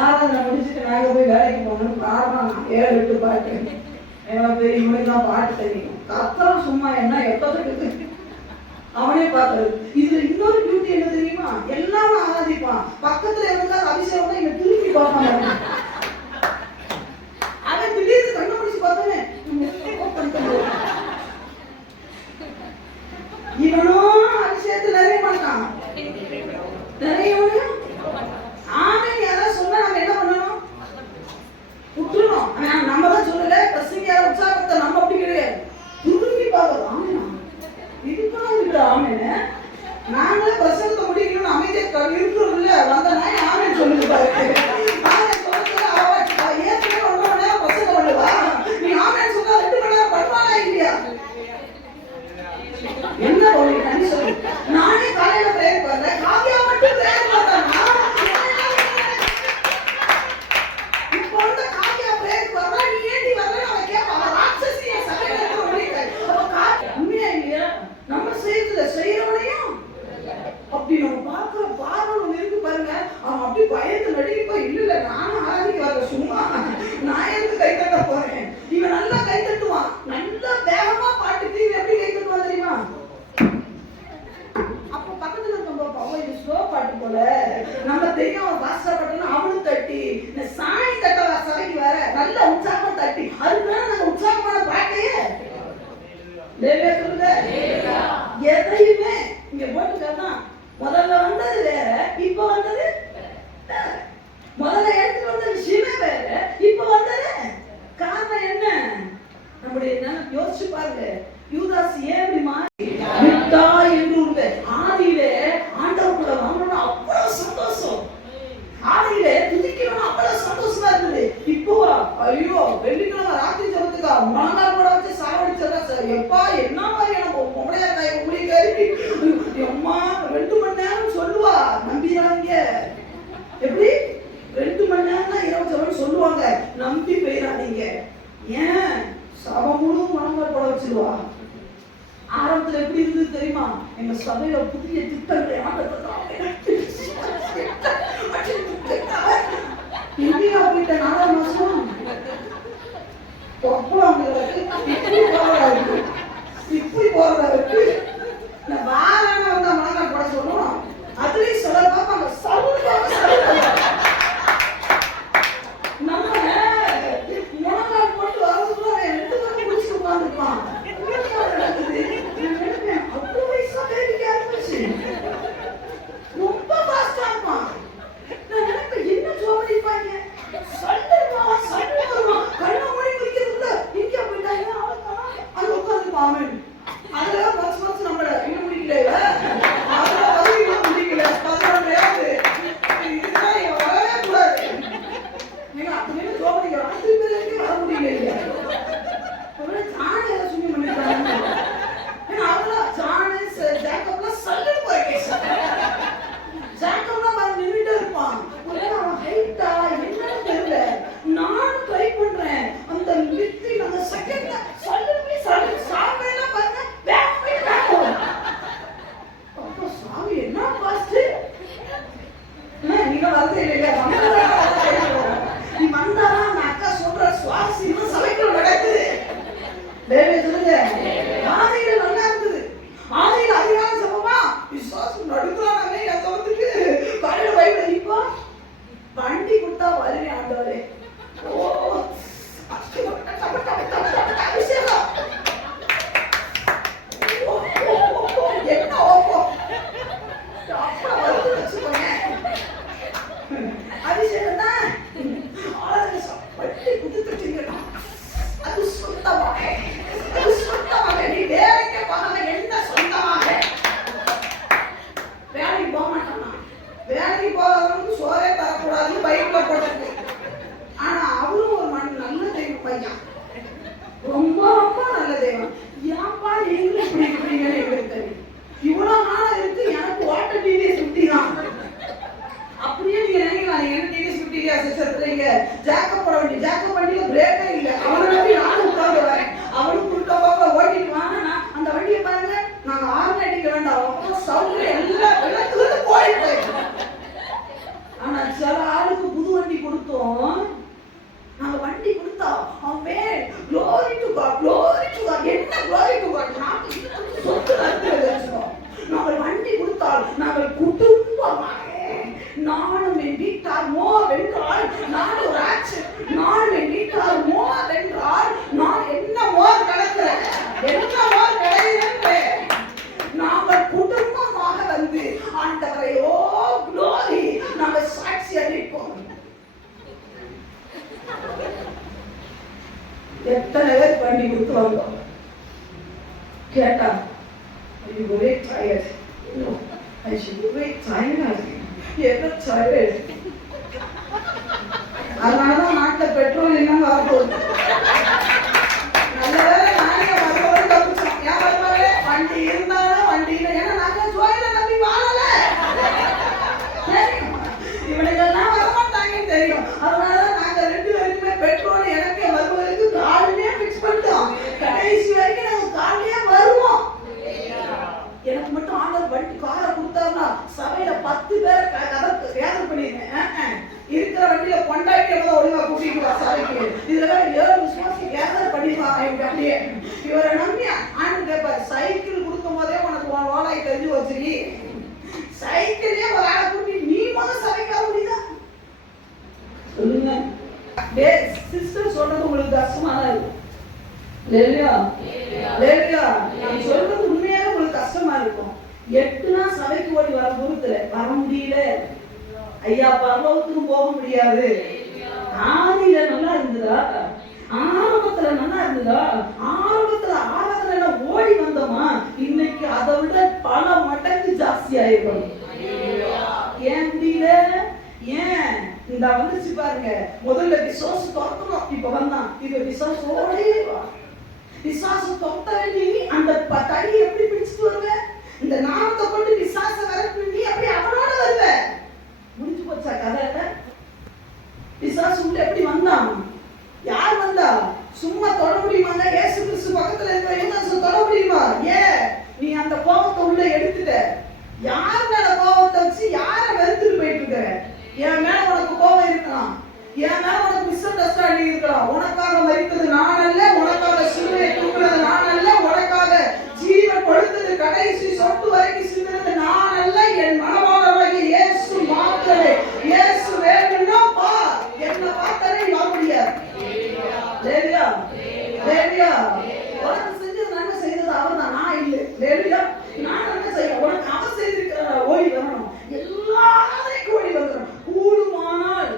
ஆராதனை முடிச்சுட்டு நாங்க போய் வேலைக்கு போகணும்னு பாடுறான். 7-8 பாட்டு. எவ்வளவு பெரிய இவனுக்குலாம் பாட்டு தெரியும். கத்தம் சும்மா என்ன எப்போதுக்கு அவனே பார்க்கறது. இதுல இன்னொரு டியூட்டி என்ன தெரியுமா? எல்லாரும் ஆராதிப்பான். பக்கத்துல இருந்தா அபிஷேகம் இவன் திருப்பி பார்ப்பான். அவன் திடீர்னு கண்ணு முடிச்சு பார்த்தோன்னே இவனும் அபிஷேகத்துல நிறைய மாட்டான். நிறைய ஆமென் யாராவது சொன்னா நம்ம என்ன பண்ணணும்? விட்டுறணும். நம்ம தான் சொல்லல, பிரசங்கியார உற்சாகத்தை நம்ம அப்படி கிடையாது. திரும்பி பார்க்கணும். ஆமென் இதுதான் இருக்கிற ஆமென். நாங்களே பிரசங்கத்தை முடிக்கணும்னு அமைதியா இருக்கிறோம் இல்ல, வந்த நாய் ஆமென் சொல்லுது பாருங்க. ஆமென் சொல்றது அவ ஏற்கனவே 1 மணி நேரம் பிரசங்கம் பண்ணுவா. நீ ஆமென் சொன்னா 2 மணி நேரம் பண்ணுவானா இல்லையா? என்ன ஒரு நன்றி சொல்லு. நானே காலையில பிரேயர் பண்றேன், காவியா மட்டும் பிரேயர் பண்றானா? இப்போ வந்து காவியா பிரேயர் பண்றா, நீ ஏண்டி வரல? அவ கேப்பா, ராட்சசிய சபையில இருக்க முடியல. அப்ப காவியா உண்மையா இல்லையா? நம்ம செய்யறவனையும் அப்படி நம்ம பார்க்கிற பார்வை ஒண்ணு இருக்கு பாருங்க. அவன் அப்படி பயந்து நடிப்பா. இல்ல நானும் ஆராதிக்க வரல, சும்மா நான் எதுக்கு கை தட்ட போறேன். இவன் நல்லா கை தட்டுவான். நல்லா வேகமா பாட்டுக்கு இவன் எப்படி கை தட்டுவான் தெரியுமா? அப்ப பக்கத்துல இருக்க பாப்பா இது ஸ்லோ பாட்டு போல நம்ம தெரியும். அவன் பாஸ்டா பாட்டுன்னு அவனும் தட்டி இந்த சாணி தட்ட சபைக்கு வர நல்ல உற்சாகமா தட்டி அதுதான் நாங்க உற்சாகமான பாட்டையே சொல்லுங்க. எதையுமே இங்க போட்டுக்கலாம். முதல்ல வந்தது வேற, இப்ப வந்தது வேற. முதல்ல எடுத்து வந்த விஷயமே வேற, இப்ப வந்தது. காரணம் என்ன? நம்முடைய யோசிச்சு பாருங்க. யூதாஸ் ஏன் இப்படி மாறி விட்டா என்று ஆதியிலே ஆண்டவர் கூட வாங்கணும் அவ்வளவு சந்தோஷம். ஆதியிலே துதிக்கணும் அவ்வளவு சந்தோஷமா இருந்தது. இப்போ ஐயோ வெள்ளிக்கிழமை ராத்திரி ஜபத்துக்கா முழங்கால் கூட வச்சு சாவடிச்சதா எப்பா என்ன மாதிரியான பொம்பளையா காய் உங்களுக்கு கருவி அம்மா 2 மணி நேரம் சொல்லுவா. நம்பிடாதீங்க. எப்படி 2 மணி நேரம் தான் இரவு ஜபம் சொல்லுவாங்க. நம்பி போயிடாதீங்க. ஏன் சபை முழுவதும் முழங்கால் போட வச்சிருவா. ஆரம்பத்துல எப்படி இருந்தது தெரியுமா? எங்க சபையில புதிய திட்டங்களை இந்தியா போயிட்ட 4 மாசம் இப்படி போறதா இருக்கு. வாரான வந்தா முழங்கால் போட சொல்லுவோம். அதுலயும் சொல்ல பார்ப்பாங்க நம்ம முழங்கால் போட்டு வரதுக்குள்ள 2 மணி முடிச்சு உட்காந்துருப்பான். அவ்வளவு வயசா பேருக்கு ஆரம்பிச்சு ரொம்ப பாஸ்டா இருப்பான். நான் நினைப்பேன் என்ன சோமடிப்பாங்க. சொல்லுவான் கண்ணை மூடி முடிக்கிறதுக்குள்ள இங்க போயிட்டாங்க. அது உட்காந்துருப்பான். அதெல்லாம் பச்சு நம்மள இன்னும் முடிக்கல. அதெல்லாம் பதிவு முடிக்கல. 11 இதுதான் வரவே கூடாது. நீங்க அப்படின்னு சோமடிக்கிற 5 பேருக்கு வர முடியல. இல்லையா சாணி ஏதாவது சும்மி பண்ணிருக்காங்க. ஏன்னா அதெல்லாம் சாணி ஜாக்கப்லாம் சல்லு போய் ஜாக்கப்லாம் பாரு நின்றுட்டே இருப்பான். அவன் ஹைட்டா என்னன்னு தெரியல. நானும் ட்ரை பண்றேன். அந்த லிஃப்டி அந்த செகண்ட்ல சல்லு சாமியெல்லாம் பாருங்க வேகம். அப்போ சாமி என்ன பாஸ்ட் நீங்க வரதே இல்லையா? நீ வந்தாதான் அந்த அக்கா சொல்ற சுவாசி சபைக்குள்ள நடக்குது. சொல்லுங்க. ஆதியில நல்லா இருந்தது. ஆதியில அதிகார சபமா விசுவாசம் நடுக்கிறானே என் தோத்துக்கு காலையில பைபிள். இப்போ வண்டி கொடுத்தா வருவேன் ஆண்டவரே. ஓ அபிஷேகம் என்ன ஓப்போ அப்பா வந்து வச்சுக்கோங்க. அபிஷேகம் தான் பட்டி குத்துட்டீங்க. அது சுத்தமா எத்தனை பேர் வண்டி கொடுத்து வந்தோம். கேட்டா you were very tired. No, I should be very tired. என்ன tired? அதனாலதான் நாட்டுல பெட்ரோல் இன்னும் வரப்போகுது. நல்ல வேலை நானே வரும்போது தப்பிச்சோம். ஏன் வருவாரு? வண்டி இருந்தாலும் வண்டி இல்லை. ஏன்னா நாங்க ஜோயில நம்பி வாழல. இவனுக்கெல்லாம் வரமாட்டாங்கன்னு தெரியும். அதனாலதான் நாங்க 2 பேருக்குமே பெட்ரோல் எனக்கே வருவதற்கு காலையிலேயே பிக்ஸ் பண்ணிட்டோம். கடைசி வரைக்கும் நாங்க காலையிலேயே வருவோம். எனக்கு மட்டும் ஆண்டவர் வண்டி காரை கொடுத்தாருன்னா சபையில 10 பேரை கேதர் பண்ணிருக்கேன். இருக்கிற வண்டியில கொண்டாட்டி எவ்வளவு ஒழுங்கா கூட்டிட்டு வா சபைக்கு. இதுல 7 விசுவாசி கேதர் பண்ணிடுவாங்க. அப்படியே இவரை நம்பி ஆண்டு கேட்பாரு, சைக்கிள் கொடுக்கும் போதே உனக்கு ஓலாய் தெரிஞ்சு வச்சிருக்கி, சைக்கிளே ஒரு ஆளை கூட்டி நீ முதல் சபைக்கா முடியுதா சொல்லுங்க. சிஸ்டர் சொல்றது உங்களுக்கு கஷ்டமா தான் இருக்கும். சொல்றது உண்மையாக உங்களுக்கு கஷ்டமா இருக்கும். 8 நாள் சபைக்கு ஓடி வர பொறுத்துல வர முடியல. ஐயா பரலோகத்துக்கும் போக முடியாது. ஆதியில நல்லா இருந்ததா? ஆரம்பத்துல நல்லா இருந்ததா? ஆரம்பத்துல ஆராதனையில ஓடி வந்தோமா? இன்னைக்கு அதை விட பல மடங்கு ஜாஸ்தி ஆயிருக்கும். ஏன் முடியல? ஏன் இந்த வந்துச்சு பாருங்க. முதல்ல விசுவாச துரத்தணும். இப்ப வந்தான். இப்ப விசுவாசோடே வா. விசுவாச தொட்ட வேண்டி அந்த தடி எப்படி பிடிச்சிட்டு வருவ? இந்த நாமத்தை கொண்டு விசுவாச வரப்பு நீ அப்படி அவனோட வருவ. முடிஞ்சு போச்சா கதை? விசுவாச உள்ள எப்படி வந்தான்? யார் வந்தா? சும்மா தொட முடியுமாங்க? இயேசு கிறிஸ்து பக்கத்துல இருக்கிற யூதாச தொட முடியுமா? நீ அந்த கோபத்தை உள்ள எடுத்துட்ட. யார் மேல கோபத்தை வச்சு யார வெறுத்துட்டு போயிட்டு இருக்க? என் மேல உனக்கு கோபம் இருக்கலாம், என் மேல உனக்கு மிஸ் அண்டர்ஸ்டாண்டிங் இருக்கலாம். உனக்காக மரித்தது நான் அல்ல, உனக்காக சிலுவையை தூக்குறது நான் அல்ல, உனக்காக ஜீவன் கொடுத்தது கடைசி சொட்டு வரைக்கும் சிந்தினது நான் அல்ல, என் மனவாளராகிய இயேசு மாத்திரமே. இயேசு வேணும்னா பா, என்ன பார்த்தாலே வர முடியாது. லேவியா லேவியா உனக்கு செஞ்சது நன்மை செய்தது அவர் தான், நான் இல்லை. லேவியா நான் நன்மை செய்ய உனக்கு அவர் செய்திருக்கிற ஓடி வரணும். எல்லாரையும் ஓடி வந்துடும். கூடுமானால்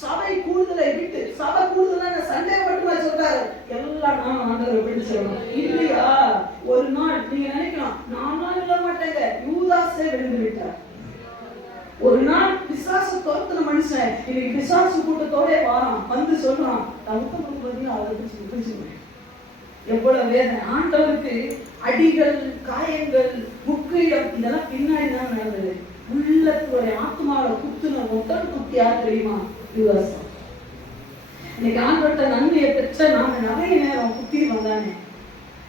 சபை கூடுதலை விட்டு, சபை கூடுதல் சண்டே மட்டும் சொல்றாரு, எல்லாம் நான் ஆண்டவரை பிடிச்சிடணும் இல்லையா? ஒரு நாள் நீங்க நினைக்கலாம் நான் விட மாட்டேங்க, யூதாசே விழுந்து விட்டார். ஒரு நாள் பிசாசு துரத்துன மனுஷன் இன்னைக்கு பிசாசு கூட்டத்தோட வாரான், வந்து சொல்றான் நான் முத்தம் கொடுத்து அவரை பிடிச்சிருவேன். எவ்வளவு வேதனை! ஆண்டவருக்கு அடிகள், காயங்கள், முக்கியம் இதெல்லாம் பின்னாடி தான் நடந்தது. உள்ளத்துடைய ஆத்மாவை குத்துன முதல் குத்தி யார் தெரியுமா? யூதாசம். இன்னைக்கு ஆண்டவர்கிட்ட நன்மையை பெற்ற நாம நிறைய நேரம் குத்தி வந்தானே.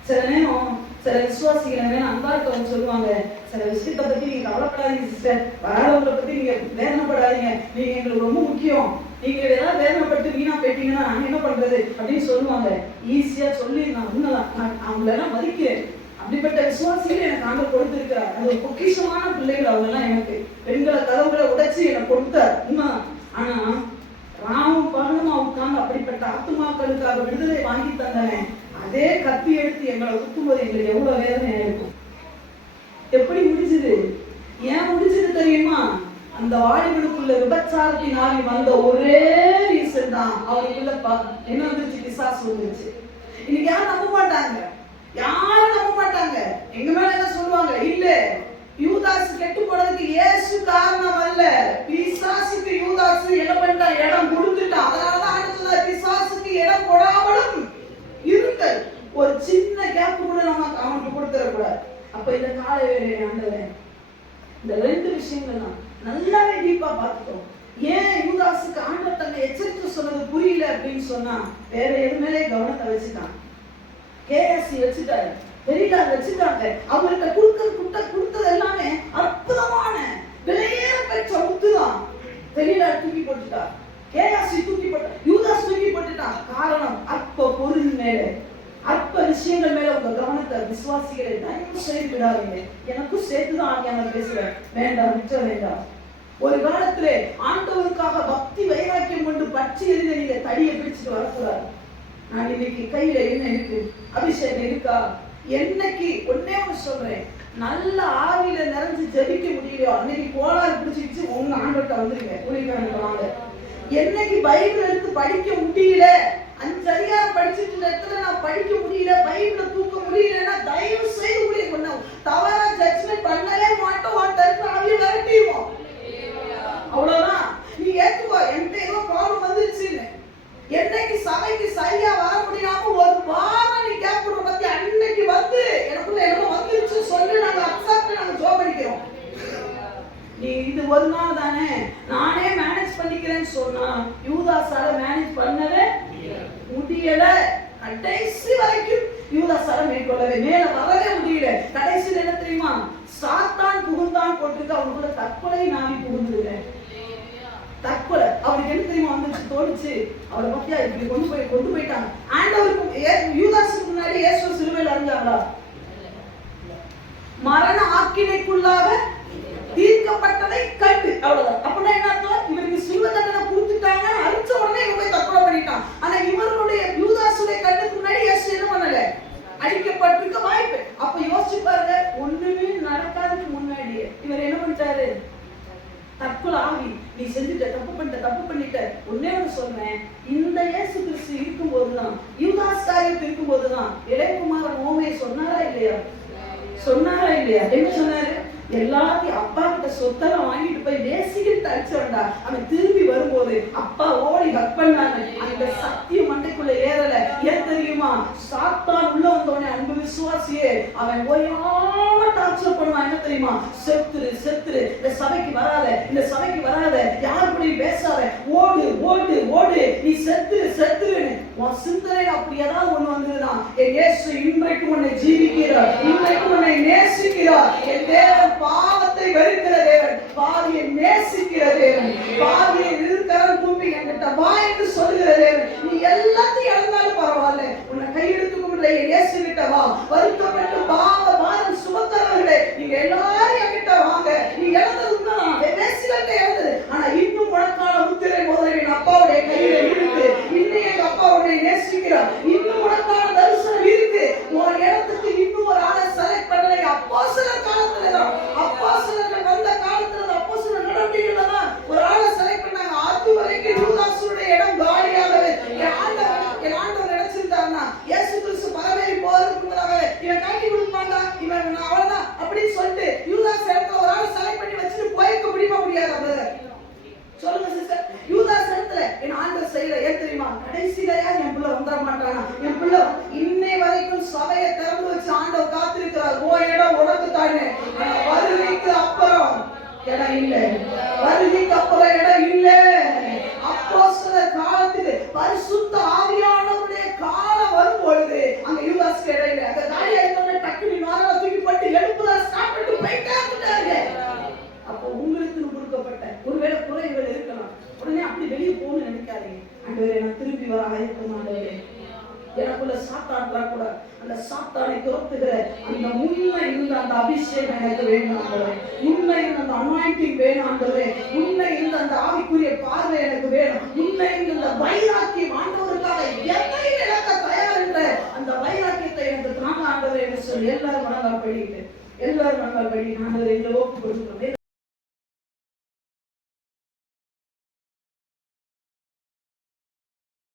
சில நேரம் சில விசுவாசிகளை வேணும் அன்பா இருக்கவங்க சொல்லுவாங்க, சில விஷயத்தை பத்தி நீங்க கவலைப்படாதீங்க சிஸ்டர், வராதவங்களை பத்தி நீங்க வேதனைப்படாதீங்க, நீங்க எங்களுக்கு ரொம்ப முக்கியம், நீங்க ஏதாவது வேதனைப்பட்டு வீணா போயிட்டீங்கன்னா நாங்க என்ன பண்றது அப்படின்னு சொல்லுவாங்க. ஈஸியா சொல்லி நான் உண்மைதான், நான் அவங்களெல்லாம் மதிக்கிறேன். அப்படிப்பட்ட விசுவாசிகள் எனக்கு ஆண்டவர் கொடுத்திருக்கிறார். அது ஒரு பொக்கிஷமான பிள்ளைகள் அவங்க எல்லாம். எனக்கு பெண்களை கதவுகளை உடைச்சு எனக்கு கொடுத்தார் உண்மைதான். ஆனா ராமும் பகலுமா உட்கார்ந்து அப்படிப்பட்ட ஆத்துமாக்களுக்காக விடுதலை வாங்கி தந்தேன். அதே கத்தி எடுத்து எங்களை குத்தும்போது எங்களுக்கு எவ்வளவு வேதனையா இருக்கும். எப்படி முடிஞ்சது? ஏன் முடிஞ்சது தெரியுமா? அந்த வாலிபனுக்குள்ள விபச்சாரத்தின் ஆவி வந்த ஒரே ரீசன் தான். அவருக்குள்ள என்ன வந்துருச்சு? பிசாசு வந்துருச்சு. இன்னைக்கு யாரும் நம்ப மாட்டாங்க, யாரும் நம்ப மாட்டாங்க. எங்க மேல என்ன சொல்லுவாங்க? இல்ல யூதாசு கெட்டு போனதுக்கு இயேசு காரணம் அல்ல, பிசாசுக்கு யூதாசு என்ன பண்ணிட்டான்? இடம் கொடுத்துட்டான். அதனாலதான் ஆண்டவர் பிசாசுக்கு இடம் கொடாமலும் இருங்கள். ஒரு சின்ன கேப் கூட நம்ம அவனுக்கு கொடுத்துடக்கூடாது. அப்ப இந்த கால வேலை ஆண்டவன் இந்த 2 விஷயங்கள் தான் நல்லாவே டீப்பா பார்த்துட்டோம். ஏன் யூதாசுக்கு ஆண்டவர் தன்னை எச்சரித்து சொன்னது புரியல அப்படின்னு சொன்னா, வேற எது மேலே கவனத்தை வச்சுட்டான். கேஎஸ்சி வச்சுட்டாரு, பெரியார் வச்சுட்டாங்க. அவங்கள்ட்ட கொடுத்தது எல்லாமே அற்புதமான விலையேற பெற்ற முத்துதான். பெரியார் தூக்கி போட்டுட்டார், கேஎஸ்சி தூக்கி போட்டார், யூதாஸ் தூக்கி போட்டுட்டான். காரணம் அற்ப பொருள் மேல, அற்ப விஷயங்கள் மேல உங்க கவனத்தை விசுவாசிகளை தயவு செய்து விடாதீங்க. எனக்கும் சேர்த்துதான் ஆகியானவர் பேசுறேன், வேண்டாம் விற்ற வேண்டாம். ஒரு காலத்திலே ஆண்டவருக்காக பக்தி வைராக்கியம் கொண்டு பற்றி எறிந்த நீங்க தடியை பிடிச்சிட்டு வரக்கூடாது. நான் இன்னைக்கு கையில என்ன இருக்கு? அபிஷேகம் இருக்கா? என்னைக்கு ஒன்னே ஒன்று சொல்றேன், நல்ல ஆவியில நிறைஞ்சு ஜெபிக்க முடியலையோ அன்னைக்கு கோளாறு பிடிச்சிச்சு உங்க ஆண்டவர்கிட்ட வந்துருங்க, ஊழியக்காரங்க வாங்க. என்னைக்கு பைபிள் எடுத்து படிக்க முடியல, 5 அதிகாரம் படிச்சுட்டு சபைக்கு சரியா வர முடியாம ஒரு வாரம் நீ கேப் விடுற பத்தி அன்னைக்கு வந்து எனக்குள்ள என்ன வந்துருச்சு சொல்லி நாங்க அக்செப்ட் நாங்க ஜோம் பண்ணிக்கிறோம். நீ இது ஒரு நாள் தானே நானே மேனேஜ் பண்ணிக்கிறேன்னு சொன்னா யூதாஸால மேனேஜ் பண்ணவே முடியல. கடைசி வரைக்கும் யூதாஸால மேற்கொள்ளவே மேல வரவே முடியல. கடைசியில் என்ன தெரியுமா, சாத்தான் புகுந்தான் போட்டுருக்கு அவனுக்குள்ள தற்கொலை நாவி புகுந்துருங்க. தற்கொலை அவனுக்கு என்ன தெரியுமா வந்துச்சு தோணுச்சு, அவளை பத்தியா இப்படி கொண்டு போயிட்டாங்க. ஆண்டவருக்கு யூதாஸுக்கு முன்னாடி இயேசு சிலுவையில் அறிஞ்சாங்களா? மரண ஆக்கினைக்குள்ளாக தீர்க்கப்பட்டதை கண்டு அவ்வளவுதான். அப்படின்னா என்ன அர்த்தம், இவருக்கு சிலுவை தண்டனை கொடுத்துட்டாங்க, அழிச்ச உடனே இவன் போய் தற்கொலை பண்ணிட்டான். ஆனா இவர்களுடைய யூதாசுடைய கண்ணுக்கு முன்னாடி இயேசு என்ன பண்ணல, அழிக்கப்பட்டிருக்க வாய்ப்பு. அப்ப யோசிச்சு பாருங்க, ஒண்ணுமே நடக்காததுக்கு முன்னாடியே இவர் என்ன பண்ணிட்டாரு, தற்கொலை ஆகி நீ செஞ்சுட்ட தப்பு பண்ணிட்ட. ஒன்னே ஒன்று சொன்னேன், இந்த இயேசு கிறிஸ்து இருக்கும் போதுதான், யூதாஸ் காரியத்தில் இருக்கும் போதுதான் இளையகுமாரன் ஓமையை சொன்னாரா இல்லையா? என்ன சொன்னாரு, எல்லாத்தையும் அப்பா கிட்ட சொத்தெல்லாம் வாங்கிட்டு போய் நேசிக்கிட்டு அடிச்சவன்டா. அவன் திரும்பி வரும்போது அப்பா ஓடி ஹக் பண்ணாங்க. அந்த சத்தியம் மண்டைக்குள்ள ஏறல. ஏன் தெரியுமா, சாத்தான் உள்ள வந்தோடனே அன்பு விசுவாசியே அவன் ஓயாம டார்ச்சர் பண்ணுவான். என்ன தெரியுமா, செத்துரு இந்த சபைக்கு வராத யார் கூட பேசாத, ஓடு நீ செத்துருன்னு உன் சிந்தனை அப்படி ஏதாவது ஒண்ணு வந்ததுதான், என் இயேசு இன்றைக்கு உன்னை ஜீவிக்கிறார், இன்றைக்கு உன்னை நேசிக்கிறார். என் தேவன் பாவத்தை வெறுக்கிற தேவன், பாவியை நேசிக்கிற தேவன், பாவியை இருக்கறன் கூப்பி என்கிட்ட வா என்று சொல்லுகிற தேவன். நீ எல்லாத்தையும் இழந்தாலும் பரவாயில்ல, உன்னை கையெடுத்து கும்பிடுற இயேசு கிட்ட வா. வருத்தப்பட்டு பாரம் சுமக்கிறவர்களே நீங்க எல்லாரும் என்கிட்ட வாங்க. நீ இழந்ததுதான் வேசிகள்கிட்ட இழந்தது, ஆனா இன்னும் உனக்கான முத்திரை மோதிரம் என் அப்பாவுடைய கையில இருக்கு. இன்னும் எங்க அப்பா உன்னை நேசிக்கிறார், இன்னும் உனக்கான தரிசனம் இருக்கு. ஒரு இடத்துக்கு இன்னும் ஒரு ஆளை செலக்ட் பண்ணல. அப்போஸ்தலர் காலத்துலதான், அப்போஸ்தலர்கள் வந்த காலத்துல அப்போஸ்தலர் நடவடிக்கையில தான் ஒரு ஆளை செலக்ட் பண்ணாங்க. அது வரைக்கும் யூதாசுடைய இடம் காலியாகவே. என் ஆண்டவர் நினைச்சிருந்தாருன்னா இயேசு கிறிஸ்து பரவேறி போறதுக்கு முன்னாக இவன் காட்டி கொடுப்பாங்க, இவன் அவ்வளவுதான் அப்படின்னு சொல்லிட்டு யூதாஸ் இடத்துல ஒரு ஆளை செலக்ட் பண்ணி வச்சுட்டு போயிருக்க முடியாது. சொல்லுங்க சிஸ்டர், யூதாஸ் இடத்துல என் ஆண்டவர் செய்யற ஏன் தெரியுமா, கடைசியிலயா என் பிள்ளை வந்துட மாட்டானா, என் பிள்ளை இன்னை வரைக்கும் சபையை திறந்து வச்சு ஆண்டவர் காத்திருக்கிறார். ஓ இடம் உனக்கு தானே, வருகைக்கு அப்புறம் இடம் இல்ல, வருகைக்கு அப்புறம் இடம் இல்ல. அப்போஸ்தலர் காலத்துக்கு பரிசுத்த ஆவியானவருடைய காலம் வரும் பொழுது அங்க யூதாஸ் இடையில அந்த காலியா இருந்தவங்க டக்குனு நாராள தூக்கி போட்டு எழுப்புதா ஸ்டார்ட் பண்ணி போயிட்டாங்க. அப்போ உங்களுக்கு கொடுக்கப்பட்ட ஒருவேளை குறைகள் இருக்கலாம், உடனே அப்படி வெளியே போகணும்னு நினைக்காதீங்க. ஆண்டவரே நான் திரும்பி வர ஆயத்தம், ஆண்டவரே எனக்குள்ள சாத்தான் கூட அந்த சாத்தானை துரத்துகிற அந்த உண்மை இருந்த அந்த அபிஷேகம் எனக்கு வேணும் ஆண்டவரே, உண்மை இருந்த அந்த அனாயிண்டிங் வேணும் ஆண்டவரே, உண்மை இருந்த அந்த ஆவிக்குரிய பார்வை எனக்கு வேணும், உண்மை இருந்த அந்த வைராக்கியம் ஆண்டவருக்காக எதையும் இழக்க தயார் என்ற அந்த வைராக்கியத்தை எனக்கு தாங்க ஆண்டவரே என்று சொல்லி எல்லாரும் மனதால் படிட்டு ஆண்டவரை எங்களை ஒப்பு கொடுக்கிறோம்.